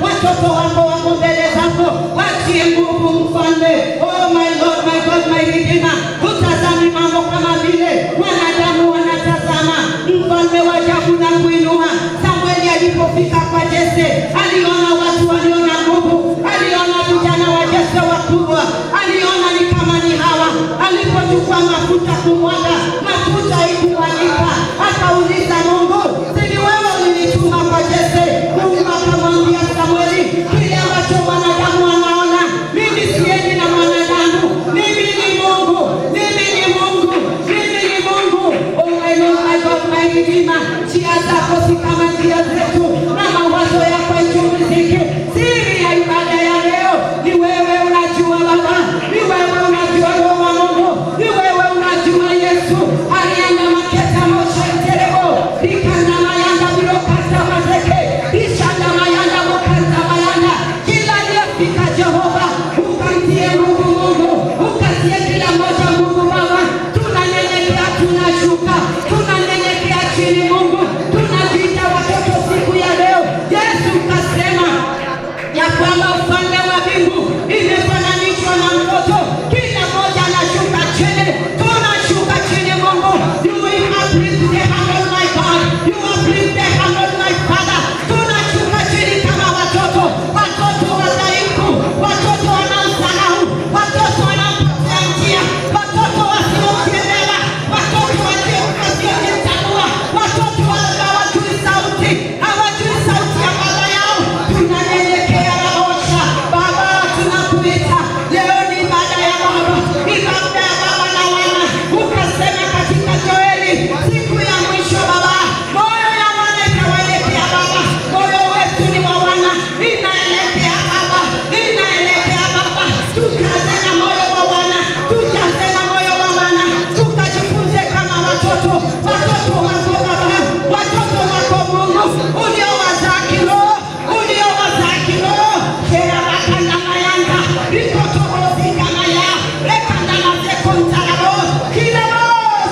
watoto wako wako mbele zako, watie nguvu mfalme. Oh my Lord, my God, my Redeemer, utazami mambo kama vile wanadamu wanatazama. Mfalme wa ajabu na kuinua. Samueli alipofika kwa Jese, aliona watu waliona nguvu, aliona vijana wa Jese wakubwa, aliona ni kama ni hawa. Alipochukua mafuta kumwaga, mafuta ikubalika, akauliza Mungu, sini wewe ulinituma kwa Jese? Mungu akamwambia Samueli, kile ambacho wanadamu wanaona, mimi siendi na wanadamu, mimi ni Mungu, mimi ni Mungu, mimi ni Mungu. Oh my Lord, my God, my Redeemer, njia zako si kama njia zetu, na mawazo yako yachunguzike. Siri ya ibada ya leo ni wewe unajua Baba, ni wewe unajua Roho wa Mungu, ni wewe unajua Yesu. Alienda maketa mosha terebo, ikanda mayanda bilokata mazeke, ishanda mayanda mokata mayanda. Kila aliyefika Jehova, ukatie Mungu Mungu, ukatie kila moja Mungu Baba. Tunanyenyekea, tunashuka, tunanyenyekea chini Mungu, tunajiita watoto siku ya leo. Yesu kasema ya kwamba ufalme wa mbingu imefananishwa na mtoto. Kila moja anashuka chini, tunashuka chini Mungu. You will uplift the hand of my God, you uplift the hand of my Father. Tunashuka chini kama watoto, watoto wadhaifu, watoto wanaosahau, watoto wanaopotea njia, watoto wasiojielewa, watoto wasiojitambua, watoto hawajui sauti, hawajui sauti ya baba yao. Tunanyenyekea Raosha Baba, tunakuita leo. Ni ibada ya Baba, ibada ya baba na wana. Ukasema katika Joeli, siku ya mwisho Baba, moyo ya wana itawaelekea Baba, moyo wetu ni wa wana, inaelekea Baba, inaelekea Baba. Tujaze na moyo wa wana, tujaze na moyo wa wana, tukajifunze kama watoto, watoto wako Baba, watoto wako Mungu, uliowazaa kiroho, uliowazaa kiroho. Kera bakanda mayanga, rikotobozi kama ya, rekanda mazeko mtarabo, kilebo,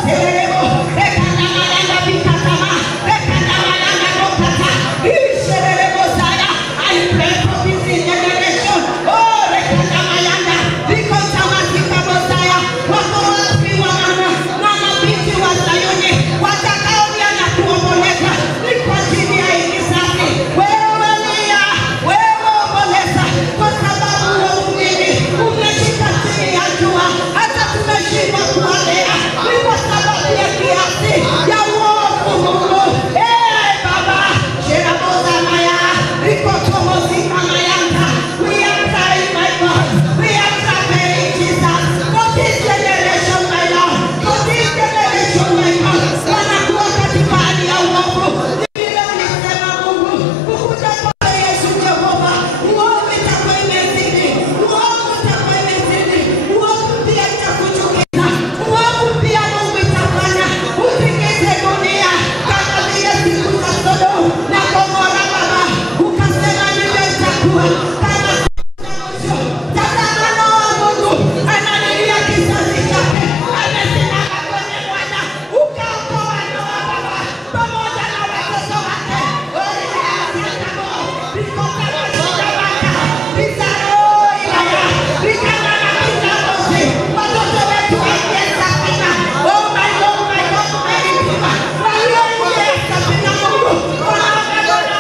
serebo, rekanda mayanga bikatama, rekanda mayanga bokata, isherebo saya. I pray for this generation. Oh, rekanda mayanga, rikotama zikabo saya. Wako wapi wa mama, mama binti wa Sayuni, watakaolia na kuomboleza, ni kwa ajili ya hii kizazi. Wewe lia, wewe omboleza, kwa sababu wa umini umeshika chini ya jua, hata tumeshindwa kuwalea. Ni kwa sababu ya kiasi ya uovu Mungu. Baba, sheraboza maya, rikotomozi kama yanga. We are crying, my God, we are crying, Jesus, for this generation, my Lord, for this generation, my God. Wanakuwa katika hali ya uovu. Vile ulisema Mungu, kukuja kwa Yesu Jehova, uovu itakuwa imezidi, uovu itakuwa imezidi, uovu pia itakuchukiza, uovu pia Mungu itafanya utikise dunia kama vile siku za Sodoma na Gomora Baba. Ukasema ndivyo itakuwa kama tazama Noa. Mungu analilia kizazi chake, amesimama kwenye Bwana, ukaokoa Noa Baba pamoja na watoto wake. Watoto wetu waingie safina. Oh my Lord, my God, my Redeemer, walioingia safina Mungu, wanaona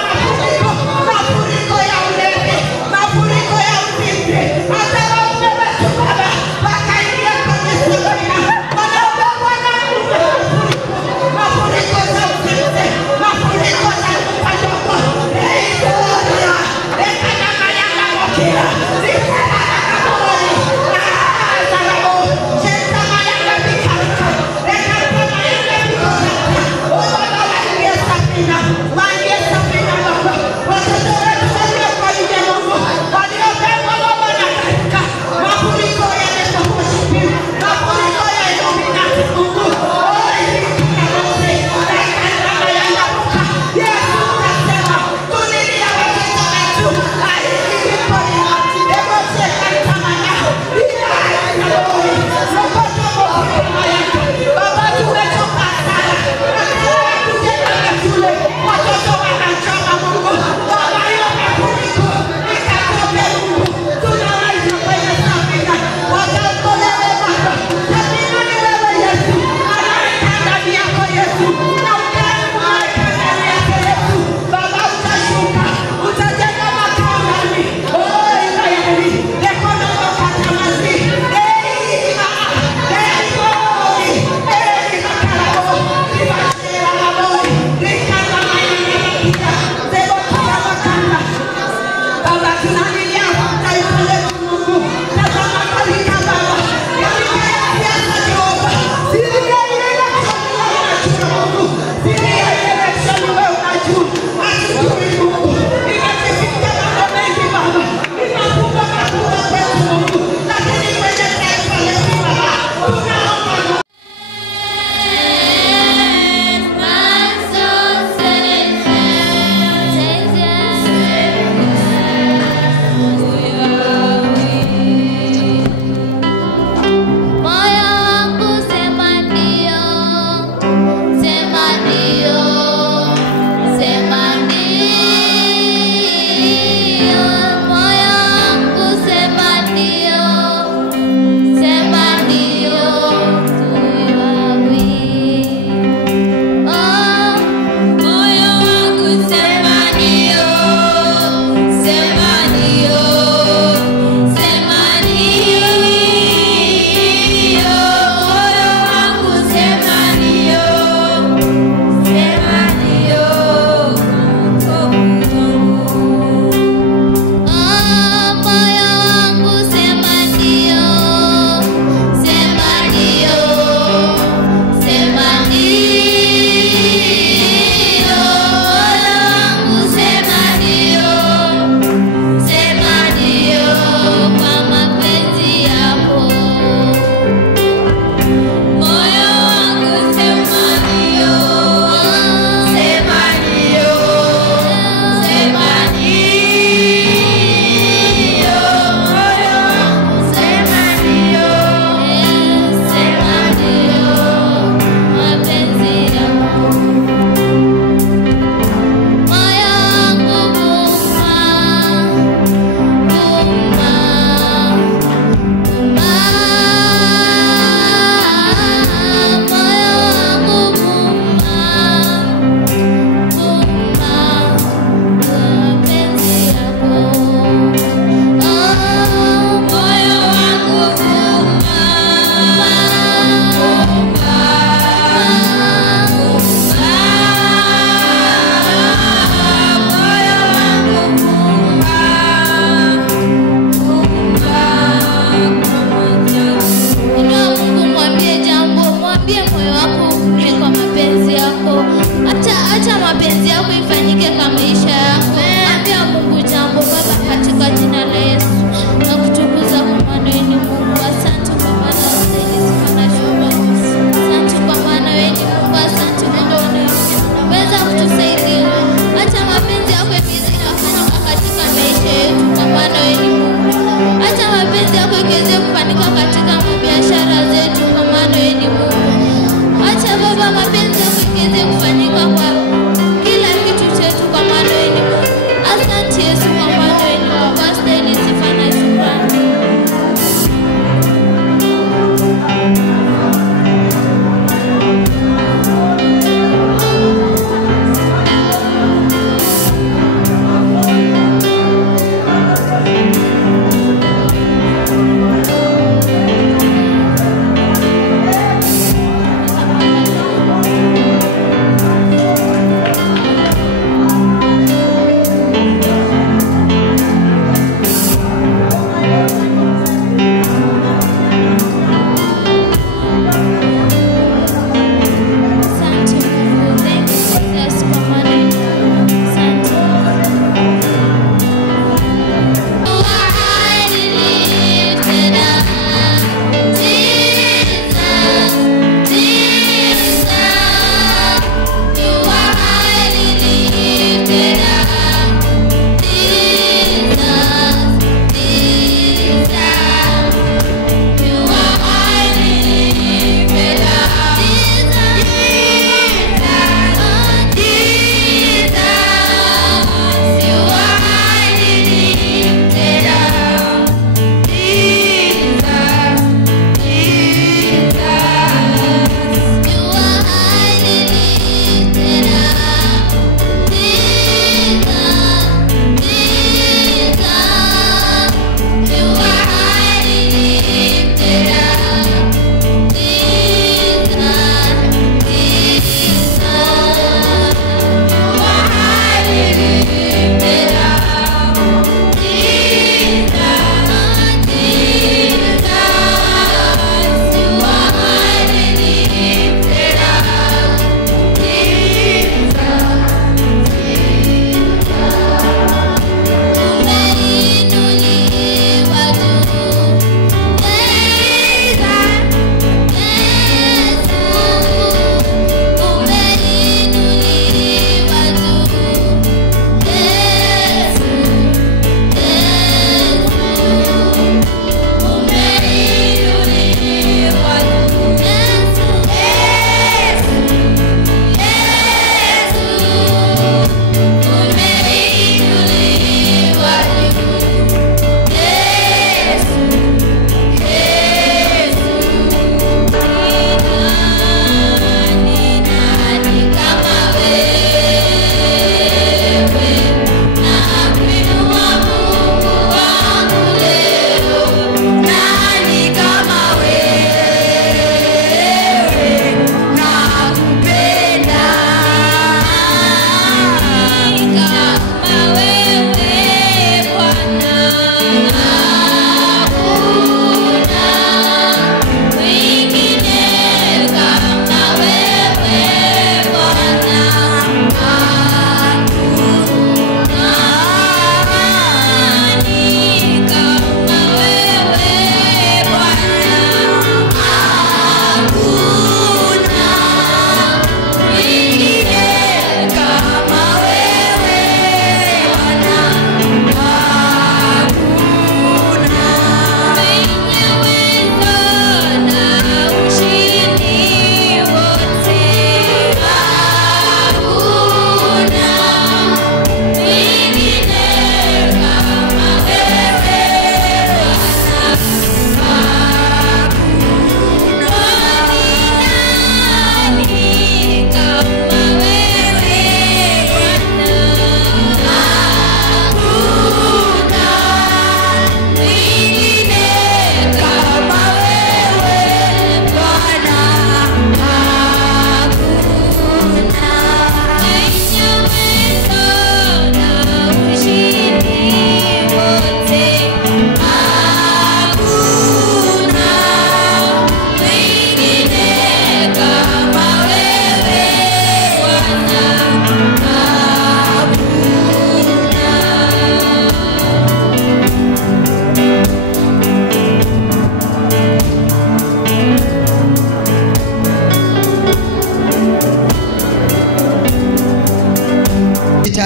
mafuriko ya ulevi, mafuriko ya uzinzi. Hata waume wetu Baba wakaingia kwenye safina, wanaobebwa na mafuriko za uzinzi, mafuriko za upadoko. Gloria, ekana mayanga mokira, zikana kabori, azarabo, chenta mayanga bikata, ekana mayanga bikata. Oh Baba, waingie safina, waingie safina Baba. Watoto wetu walioko nje Mungu, waliobebwa Baba na katika mafuriko ya Yesu, mafuriko ya Illuminati Mungu. Oh, ilikabose, ekana mayanga buka. Yesu unasema, tulilia watoto wetu, aikikipolia, ebose kaita mayao, ila aikabori, sokoto mokiri mayanga. Baba, tumechoka sana, watoto wetu jenga shule, watoto kwa maisha yako. Ambia Mungu jambo Baba katika jina la Yesu. Na kutukuza kwa maana wewe ni Mungu. Asante kwa maana unastahili sifa na shukrani. Asante kwa maana wewe ni Mungu. Asante kwa maana unaweza kutusaidia. Acha mapenzi yako yakeze kufanyika katika maisha yetu kwa maana wewe ni Mungu. Acha mapenzi yako yakeze kufanyika katika biashara zetu kwa maana wewe ni Mungu. Acha Baba mapenzi yako yakeze kufanyika kwa kila kitu chetu kwa maana wewe ni Mungu. Asante Yesu kwa maana wewe ni Mungu. Astahili sifa na shukrani.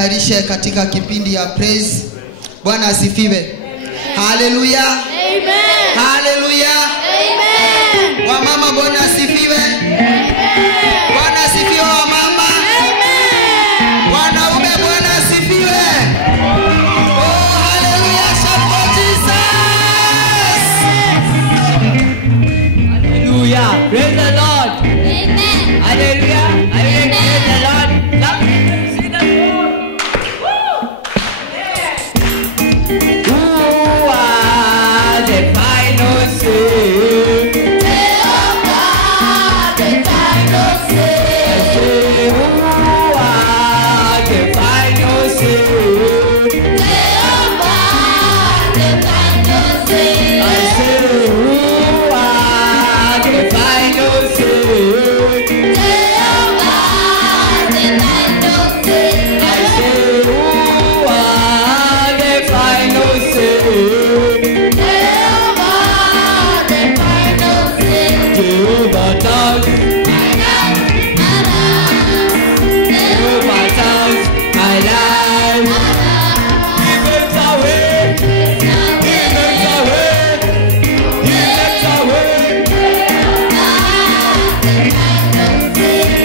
tujitayarishe katika kipindi ya praise. Bwana asifiwe. Haleluya. Amen. Haleluya. Amen. Wamama Bwana asifiwe. Amen. Bwana asifiwe wamama. Amen. Wanaume Bwana asifiwe. Oh haleluya, shout Jesus. Hallelujah. Praise the Lord. Amen. Hallelujah. I will praise the Lord. Love to see the Lord. Who are the final say? Jehovah, the final say. Who are the final say? Jehovah, the final say. I say, who are the final say? Jehovah, the final say. I say, who are the final say? Jehovah, the final say. Jehovah does, Jehovah does my life. He makes a way, He makes a way, He makes a way.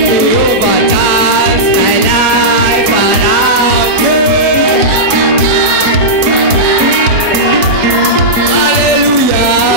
Jehovah does my life around. Hallelujah.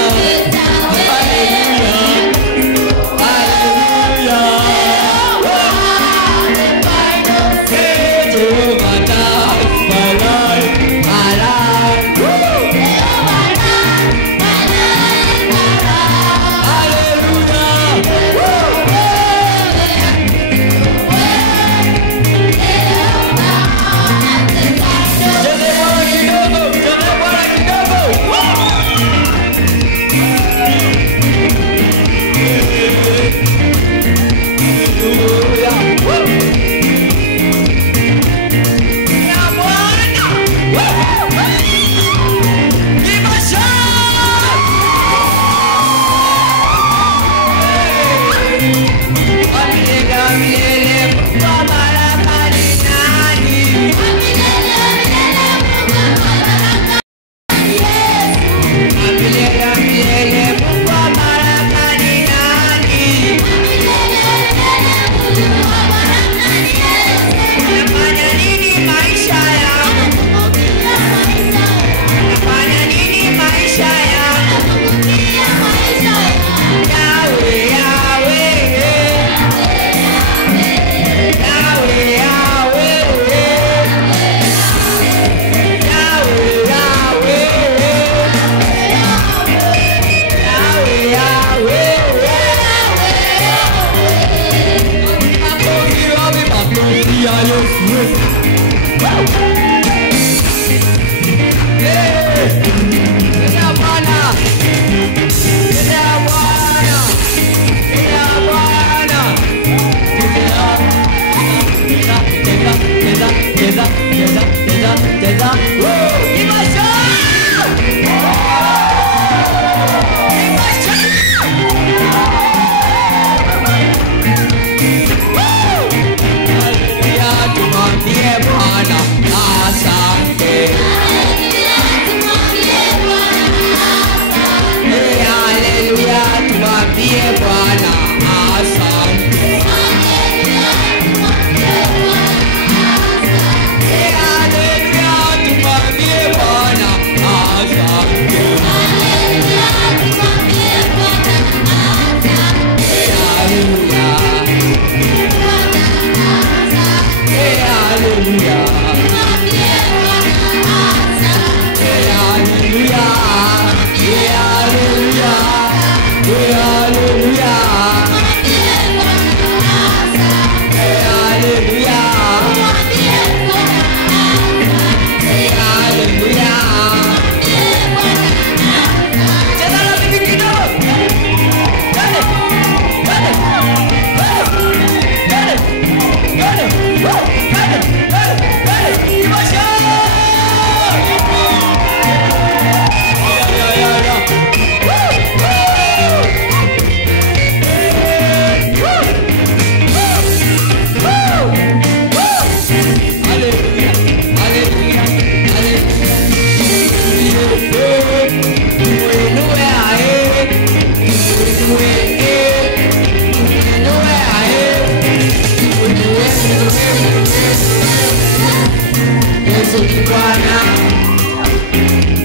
Yesu ni Bwana.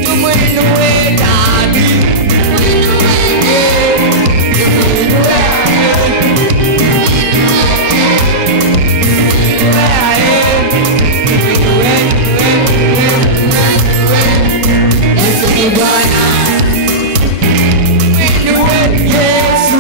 Tumuinue dadi. Yesu ni Bwana. Yesu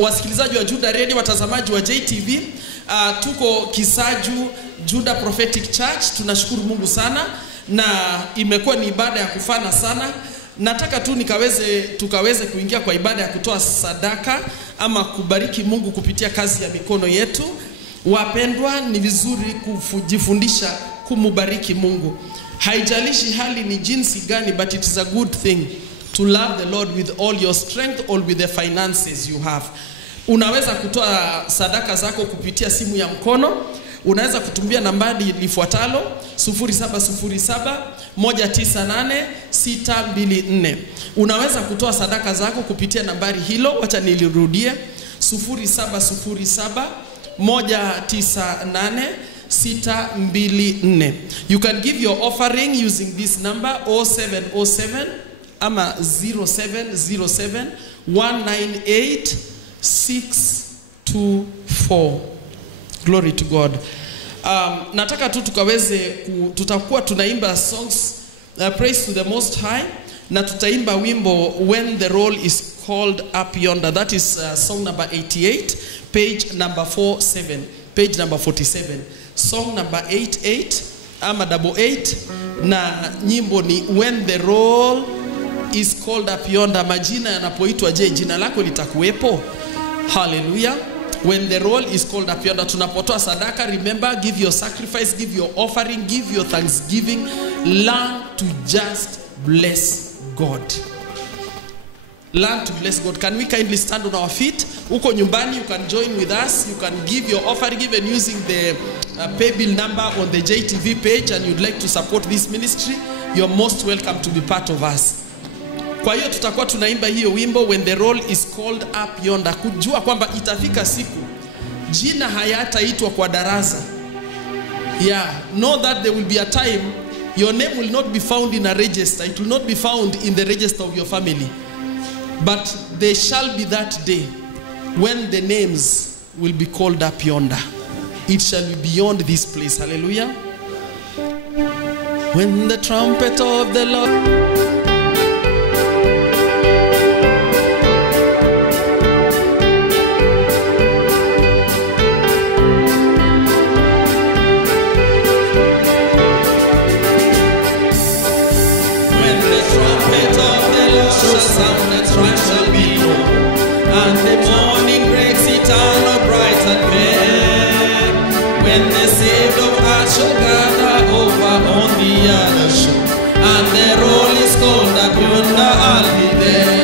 Wasikilizaji wa Juda Radio, watazamaji wa JTV, tuko Kisaju Juda Prophetic Church. Tunashukuru Mungu sana na imekuwa ni ibada ya kufana sana. Nataka tu tukaweze kuingia kwa ibada ya kutoa sadaka ama kubariki Mungu kupitia kazi ya mikono yetu. Wapendwa, ni vizuri kujifundisha kumubariki Mungu. Haijalishi hali ni jinsi gani, but it is a good thing to love the Lord with all your strength or with the finances you have. Unaweza kutoa sadaka zako kupitia simu ya mkono. Unaweza kutumia nambari lifuatalo 0707198624. Unaweza kutoa sadaka zako kupitia nambari hilo. Wacha nilirudie 0707198624. You can give your offering using this number 0707 ama 0707 198 624. Glory to God. Nataka tu tutakuwa tunaimba songs, praise to the Most High, na tutaimba wimbo When the Roll is Called Up Yonder. That is song number 88, page number 47, page number 47. Song number 88 ama 88, na nyimbo ni When the Roll is Called Up Yonder. Majina yanapoitwa, je, jina lako litakuwepo? Hallelujah. When the roll is called up yonder. Tunapotoa sadaka, remember, give your sacrifice, give your offering, give your thanksgiving. Learn to just bless God. Learn to bless God. Can we kindly stand on our feet? Uko nyumbani, you can join with us. You can give your offering even using the pay bill number on the JTV page, and you'd like to support this ministry. You're most welcome to be part of us. Kwa hiyo tutakuwa tunaimba hiyo wimbo When the Roll is Called Up Yonder, kujua kwamba itafika siku jina hayataitwa kwa darasa. Know that there will be a time your name will not be found in a register. It will not be found in the register of your family. But there shall be that day when the names will be called up yonder. It shall be beyond this place. Hallelujah. When the trumpet of the Lord sound, and right shall be known, and the morning breaks eternal, bright and fair. When the saved of earth shall gather over on the other shore, and the roll is called up yonder, I'll be there.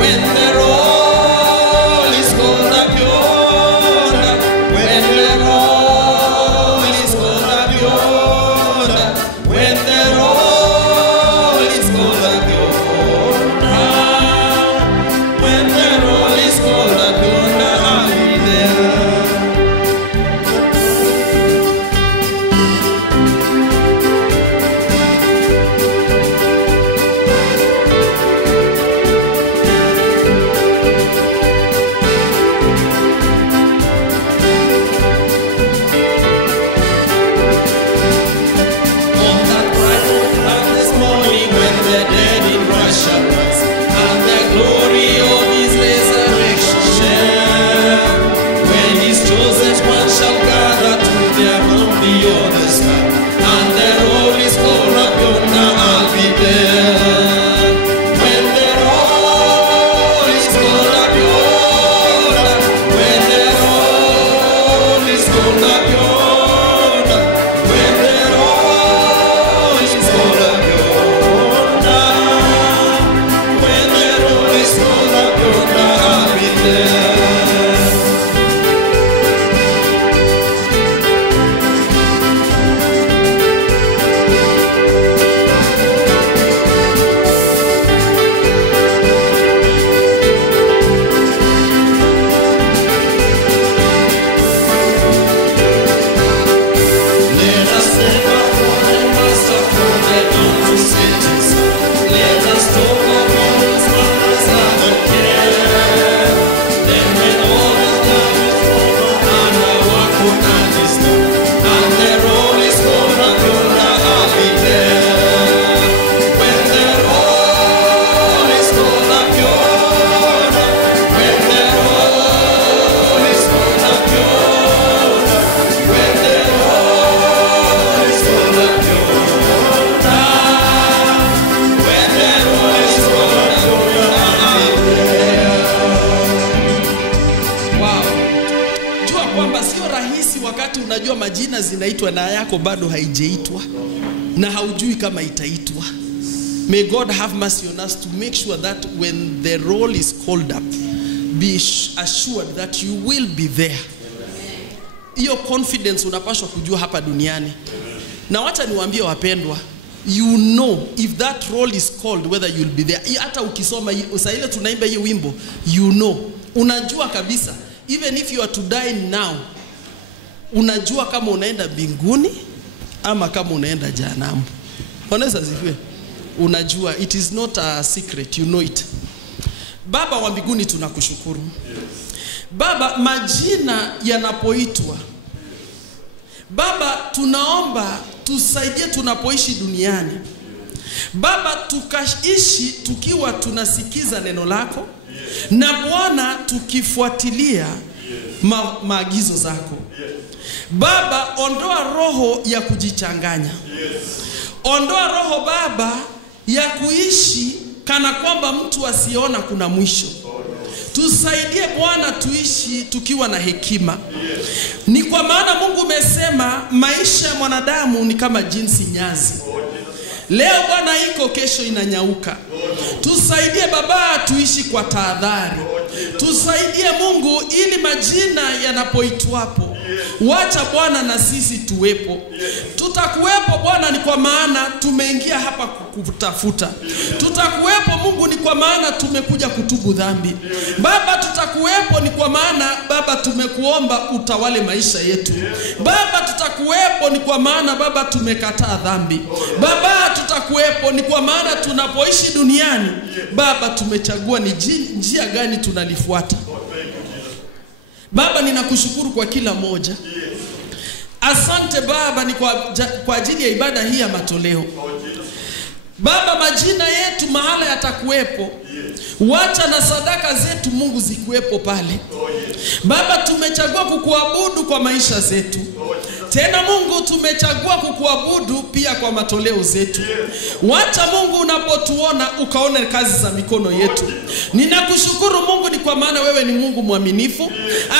When the roll is called up yonder, when the roll is called up yonder, when the roll is called up yonder. majina zinaitwa na yako bado haijaitwa na haujui kama itaitwa. May God have mercy on us to make sure that when the roll is called up, be assured that you will be there. Hiyo confidence unapaswa kujua hapa duniani. Na wacha niwaambie wapendwa, you know if that roll is called whether you'll be there. Hata ukisoma saa ile tunaimba hiyo wimbo, you know, unajua kabisa even if you are to die now, unajua kama unaenda mbinguni ama kama unaenda jehanamu. Honestly sifiwe. Unajua, it is not a secret, you know it. Baba wa mbinguni tunakushukuru. Baba, majina yanapoitwa, Baba tunaomba tusaidie tunapoishi duniani. Baba tukaishi tukiwa tunasikiza neno lako, na Bwana tukifuatilia maagizo zako. Baba, ondoa roho ya kujichanganya. Ondoa roho Baba ya kuishi kana kwamba mtu asiona kuna mwisho. Tusaidie Bwana tuishi tukiwa na hekima. Ni kwa maana Mungu umesema maisha ya mwanadamu ni kama jinsi nyazi. Leo Bwana iko, kesho inanyauka. Tusaidie Baba tuishi kwa tahadhari. Tusaidie Mungu ili majina yanapoitwapo, wacha Bwana na sisi tuwepo. Tutakuwepo Bwana ni kwa maana tumeingia hapa kutafuta. Tutakuwepo Mungu ni kwa maana tumekuja kutubu dhambi. Baba tutakuwepo ni kwa maana Baba tumekuomba utawale maisha yetu. Baba tutakuwepo ni kwa maana Baba tumekataa dhambi. Baba tutakuwepo ni kwa maana tunapoishi duniani Baba tumechagua ni njia gani tunalifuata. Baba ninakushukuru kwa kila moja. Asante Baba ni kwa ajili ya ibada hii ya matoleo. Baba majina yetu mahala yatakuwepo. Wacha na sadaka zetu Mungu zikuwepo pale. Baba tumechagua kukuabudu kwa maisha zetu. Tena Mungu tumechagua kukuabudu pia kwa matoleo zetu. Wacha Mungu unapotuona ukaone kazi za mikono yetu. Ninakushukuru Mungu ni kwa maana wewe ni Mungu mwaminifu.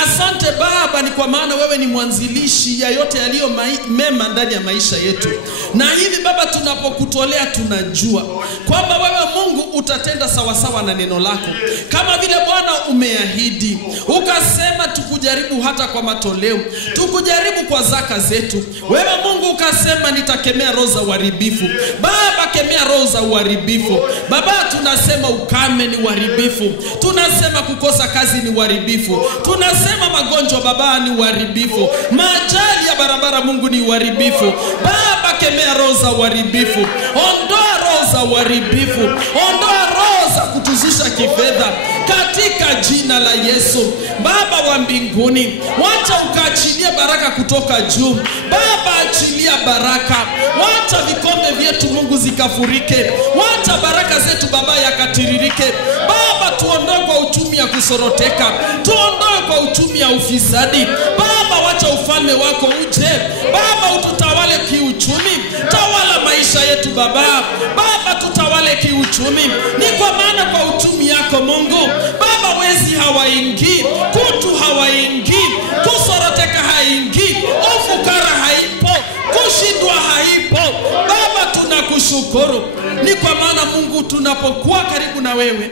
Asante Baba ni kwa maana wewe ni mwanzilishi ya yote yaliyo mema ndani ya maisha yetu. Na hivi Baba tunapokutolea tunajua kwamba wewe Mungu utatenda sawasawa na neno lako. Kama vile Bwana umeahidi, ukasema tukujaribu hata kwa matoleo, tukujaribu kwa zaka zetu. Wewe Mungu ukasema nitakemea roho za uharibifu. Baba kemea roho za uharibifu. Baba tunasema ukame ni uharibifu. Tunasema kukosa kazi ni uharibifu. Tunasema magonjwa Baba ni uharibifu. Majali ya barabara Mungu ni uharibifu. Baba kemea roho za uharibifu. Ondoa roho za uharibifu. Ondoa roho za kutuzusha kifedha katika jina la Yesu. Baba wa mbinguni, wacha ukaachilia baraka kutoka juu. Baba achilia baraka. Wacha vikombe vyetu Mungu zikafurike. Wacha baraka zetu Baba yakatiririke. Baba tuondoe kwa uchumi ya kusoroteka. Tuondoe kwa uchumi ya ufisadi. Baba wacha ufalme wako uje. Baba ututawale kiuchumi. Tawala maisha yetu Baba. Baba tutawale kiuchumi. Ni kwa maana kwa uchumi yako Mungu Baba wezi hawaingii, kutu hawaingii, kusoroteka haingii, ufukara haipo, kushindwa haipo. Baba tunakushukuru. Ni kwa maana Mungu tunapokuwa karibu na wewe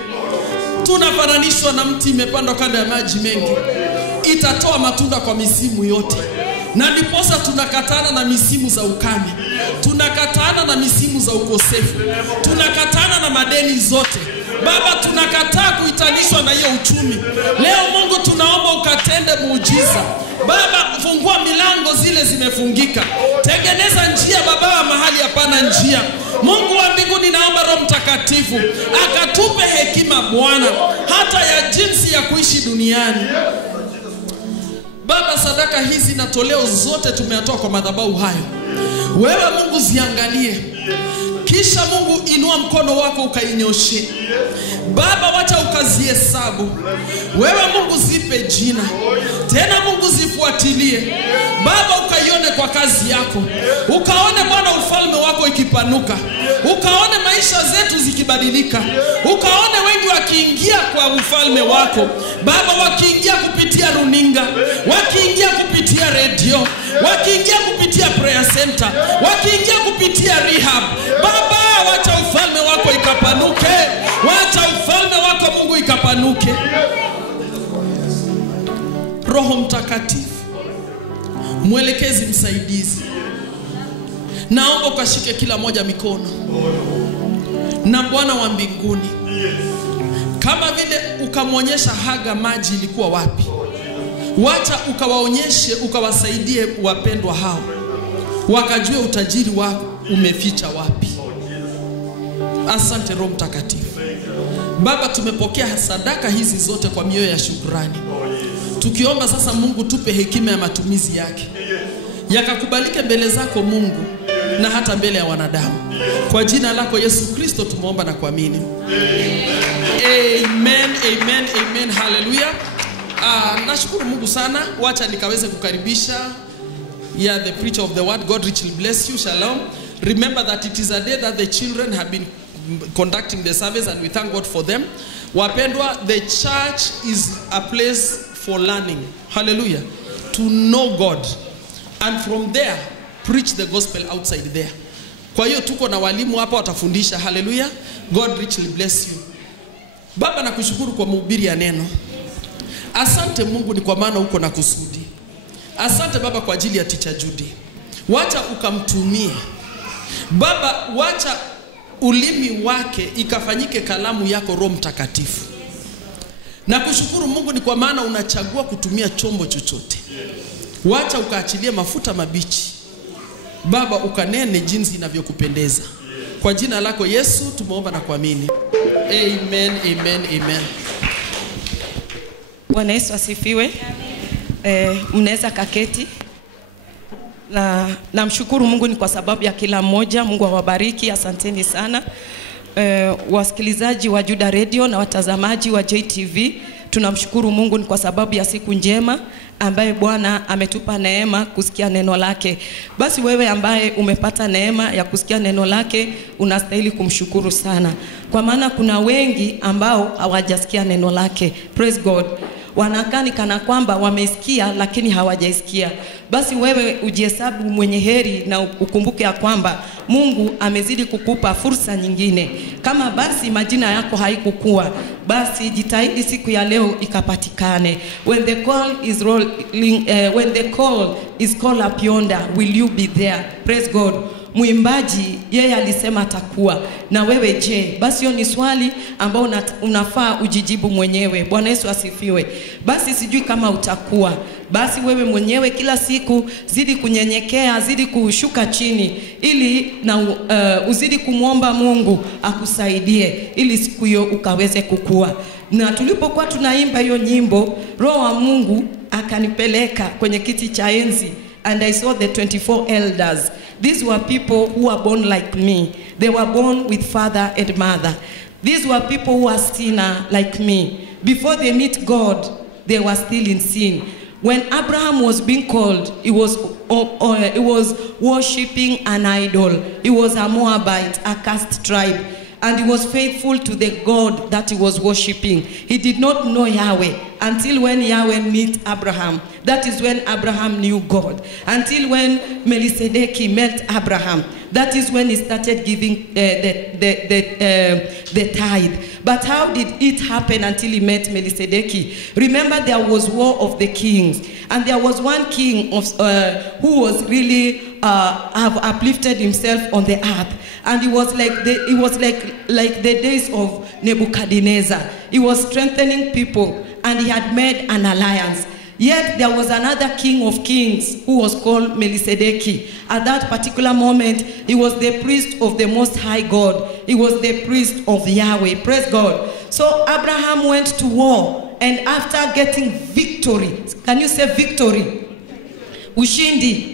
tunafananishwa na mti imepandwa kando ya maji mengi. Itatoa matunda kwa misimu yote. Na ndiposa tunakatana na misimu za ukame. Tunakatana na misimu za ukosefu. Tunakatana na madeni zote. Baba tunakataa kuitanishwa na hiyo uchumi. Leo Mungu tunaomba ukatende muujiza. Baba fungua milango zile zimefungika. Tengeneza njia Baba mahali hapana njia. Mungu wa mbinguni naomba Roho Mtakatifu akatupe hekima Bwana hata ya jinsi ya kuishi duniani. Baba sadaka hizi na toleo zote tumeyatoa kwa madhabahu hayo. Wewe Mungu ziangalie. Kisha Mungu, inua mkono wako ukainyoshe. Baba, wacha ukazihesabu. Wewe Mungu, zipe jina. Tena Mungu, zifuatilie. Baba, ukaione kwa kazi yako. Ukaone Bwana ufalme wako ikipanuka. Ukaone maisha zetu zikibadilika. Ukaone wengi wakiingia kwa ufalme wako. Baba, wakiingia kupitia runinga, wakiingia kupitia radio, wakiingia kupitia prayer center, wakiingia kupitia rehab. Baba, wacha ufalme wako ikapanuke. Wacha ufalme wako Mungu ikapanuke. Roho Mtakatifu, mwelekezi msaidizi, naomba ukashike kila moja mikono. Na Bwana wa mbinguni, kama vile ukamwonyesha Haga maji ilikuwa wapi, wacha ukawaonyeshe, ukawasaidie wapendwa hao wakajue utajiri wako umeficha wapi. Asante Roho Mtakatifu. Baba, tumepokea sadaka hizi zote kwa mioyo ya shukrani, tukiomba sasa Mungu tupe hekima ya matumizi yake, yakakubalike mbele zako Mungu na hata mbele ya wanadamu. Kwa jina lako Yesu Kristo tumeomba na kuamini. Amen, amen, amen, hallelujah. Nashukuru Mungu sana. Wacha nikaweze kukaribisha the preacher of the word. God richly bless you. Shalom. Remember that it is a day that the children have been conducting the service, and we thank God for them. Wapendwa, the church is a place for learning. Hallelujah. To know God, and from there preach the gospel outside there. Kwa hiyo tuko na walimu hapa watafundisha. Hallelujah. God richly bless you. Baba, nakushukuru kwa mahubiri ya neno. Asante Mungu, ni kwa maana uko na kusudi. Asante Baba kwa ajili ya Teacher Judy. Wacha ukamtumie Baba, wacha ulimi wake ikafanyike kalamu yako Roho Mtakatifu. Nakushukuru Mungu, ni kwa maana unachagua kutumia chombo chochote. Wacha ukaachilie mafuta mabichi Baba, ukanene jinsi inavyokupendeza. Kwa jina lako Yesu tumeomba na kuamini. Amen, amen, amen. Bwana Yesu asifiwe. Mnaweza kaketi. Namshukuru Mungu ni kwa sababu ya kila mmoja. Mungu awabariki. Asanteni sana. Wasikilizaji wa Juda Radio na watazamaji wa JTV, tunamshukuru Mungu ni kwa sababu ya siku njema ambaye Bwana ametupa neema kusikia neno lake. Basi wewe ambaye umepata neema ya kusikia neno lake, unastahili kumshukuru sana. Kwa maana kuna wengi ambao hawajasikia neno lake. Praise God. Wanakani kana kwamba wamesikia lakini hawajaisikia. Basi wewe ujihesabu mwenye heri na ukumbuke ya kwamba Mungu amezidi kukupa fursa nyingine. Kama basi majina yako haikukua, basi jitahidi siku ya leo ikapatikane. When the call is rolling, when the call is called up yonder, will you be there? Praise God. Muimbaji yeye alisema atakuwa. Na wewe je? Basi hiyo ni swali ambao unafaa ujijibu mwenyewe. Bwana Yesu asifiwe. Basi sijui kama utakuwa. Basi wewe mwenyewe kila siku zidi kunyenyekea, zidi kushuka chini ili na uzidi kumuomba Mungu akusaidie ili siku hiyo ukaweze kukua. Na tulipokuwa tunaimba hiyo nyimbo, Roho wa Mungu akanipeleka kwenye kiti cha enzi, and I saw the 24 elders. These were people who were born like me. They were born with father and mother. These were people who were sinner like me. Before they meet God, they were still in sin. When Abraham was being called, he was worshipping an idol. He was a Moabite, a caste tribe. And he was faithful to the God that he was worshipping. He did not know Yahweh until when Yahweh met Abraham. That is when Abraham knew God. Until when Melchizedek met Abraham. That is when he started giving the tithe. But how did it happen until he met Melchizedek? Remember, there was war of the kings. And there was one king who was really have uplifted himself on the earth. And it was like the days of Nebuchadnezzar. He was strengthening people and he had made an alliance. Yet there was another king of kings who was called Melchizedek. At that particular moment, he was the priest of the Most High God. He was the priest of Yahweh. Praise God. So Abraham went to war, and after getting victory, can you say victory? Ushindi.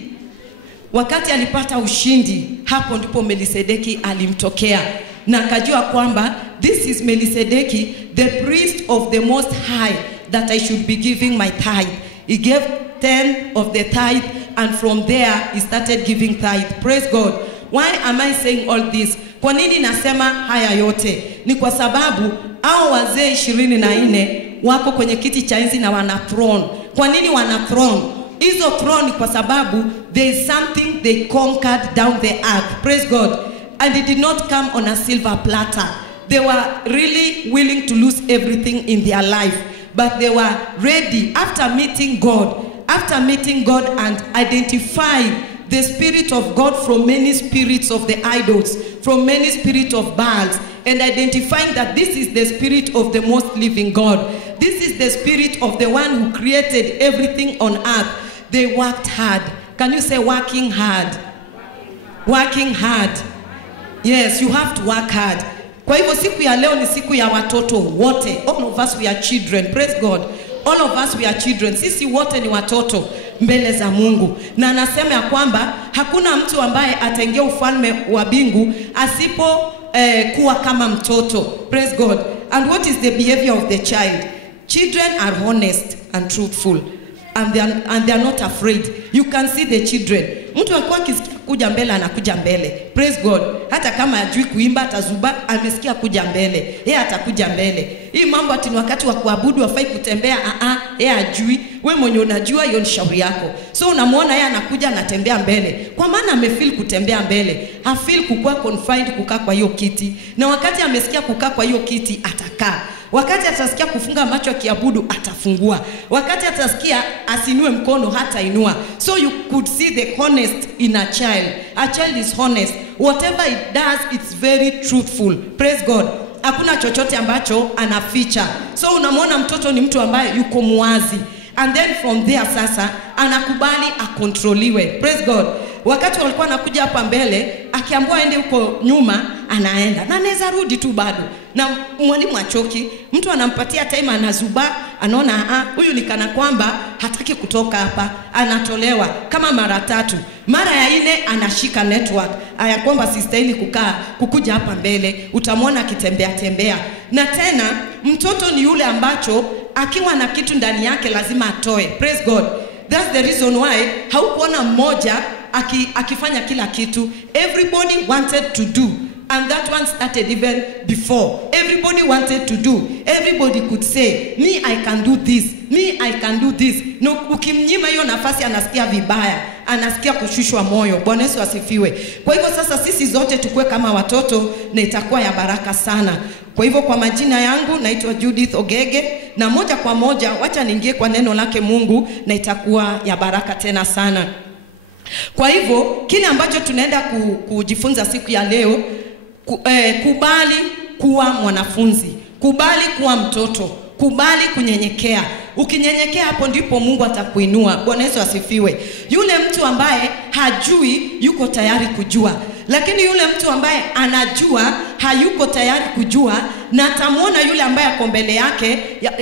Wakati alipata ushindi, hapo ndipo Melkisedeki alimtokea na akajua kwamba this is Melkisedeki, the priest of the most high, that I should be giving my tithe. He gave 10 of the tithe, and from there he started giving tithe. Praise God. Why am I saying all this? Kwa nini nasema haya yote? Ni kwa sababu hao wazee 24 wako kwenye kiti cha enzi na wana throne. Kwa nini wana throne? Hizo throne kwa sababu there is something they conquered down the earth. Praise God. And it did not come on a silver platter. They were really willing to lose everything in their life, but they were ready after meeting God and identifying the spirit of God from many spirits of the idols, from many spirits of Baals, and identifying that this is the spirit of the most living God. This is the spirit of the one who created everything on earth. They worked hard. Can you say working hard? Working hard. Yes, you have to work hard. Kwa hivyo siku ya leo ni siku ya watoto wote. All of us we are children. Praise God. All of us we are children. Sisi wote ni watoto mbele za Mungu. Na anasema ya kwamba hakuna mtu ambaye ataingia ufalme wa mbingu asipo kuwa kama mtoto. Praise God. And what is the behavior of the child? Children are honest and truthful. And they are not afraid. You can see the children. Mtu alikuwa akisikia kuja mbele anakuja mbele. Praise God. Hata kama hajui kuimba atazuba, amesikia kuja mbele, yeye atakuja mbele. Hii mambo ati wakati wa kuabudu hafai kutembea, yeye hajui. Wewe mwenye unajua hiyo ni shauri yako. So unamuona yeye anakuja anatembea mbele. Kwa maana amefeel kutembea mbele. Hafeel kukua confined kukaa kwa hiyo kiti. Na wakati amesikia kukaa kwa hiyo kiti atakaa. Wakati atasikia kufunga macho akiabudu atafungua. Wakati atasikia asinue mkono hata inua. So you could see the honest in a child. A child is honest. Whatever it does, it's very truthful. Praise God. Hakuna chochote ambacho anaficha. So unamwona mtoto ni mtu ambaye yuko muwazi. And then from there sasa anakubali akontroliwe. Praise God. Wakati walikuwa anakuja hapa mbele, akiambiwa aende huko nyuma, anaenda. Na anaweza rudi tu bado. Na mwalimu achoki, mtu anampatia time anazuba, anaona huyu ni kana kwamba hataki kutoka hapa, anatolewa kama mara 3. Mara ya 4 anashika network. Aya kwamba sistahili kukuja hapa mbele, utamwona akitembea. Na tena mtoto ni yule ambacho akiwa na kitu ndani yake lazima atoe. Praise God. That's the reason why haukuona mmoja akifanya kila kitu. Everybody wanted to do. And that one started even before. Everybody wanted to do. Everybody could say, me I can do this. Me I can do this. No, ukimnyima hiyo nafasi anasikia vibaya. Anasikia kushushwa moyo. Bwana Yesu asifiwe. Kwa hivyo sasa sisi zote tukue kama watoto na itakuwa ya baraka sana. Kwa hivyo kwa majina yangu naitwa Judith Ogege, na moja kwa moja wacha niingie kwa neno lake Mungu na itakuwa ya baraka tena sana. Kwa hivyo kile ambacho tunaenda kujifunza siku ya leo, kubali kuwa mwanafunzi, kubali kuwa mtoto, kubali kunyenyekea. Ukinyenyekea hapo ndipo Mungu atakuinua. Bwana Yesu asifiwe. Yule mtu ambaye hajui yuko tayari kujua. Lakini yule mtu ambaye anajua hayuko tayari kujua, na atamuona yule ambaye ako mbele yake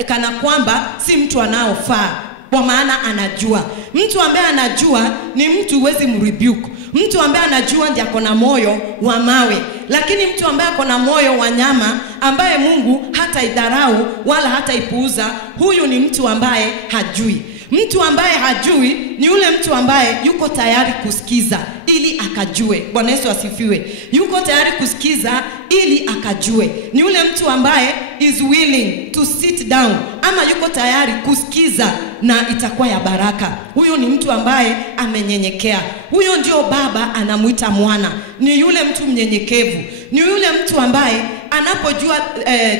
kana kwamba si mtu anaofaa, kwa maana anajua. Mtu ambaye anajua ni mtu huwezi mrebuke. Mtu ambaye anajua ndiye ako na moyo wa mawe. Lakini mtu ambaye ako na moyo wa nyama, ambaye Mungu hata idharau wala hata ipuuza, huyu ni mtu ambaye hajui. Mtu ambaye hajui ni yule mtu ambaye yuko tayari kusikiza ili akajue. Bwana Yesu asifiwe. Yuko tayari kusikiza ili akajue. Ni yule mtu ambaye is willing to sit down, ama yuko tayari kusikiza na itakuwa ya baraka. Huyo ni mtu ambaye amenyenyekea. Huyo ndio baba anamuita mwana. Ni yule mtu mnyenyekevu. Ni yule mtu ambaye anapojua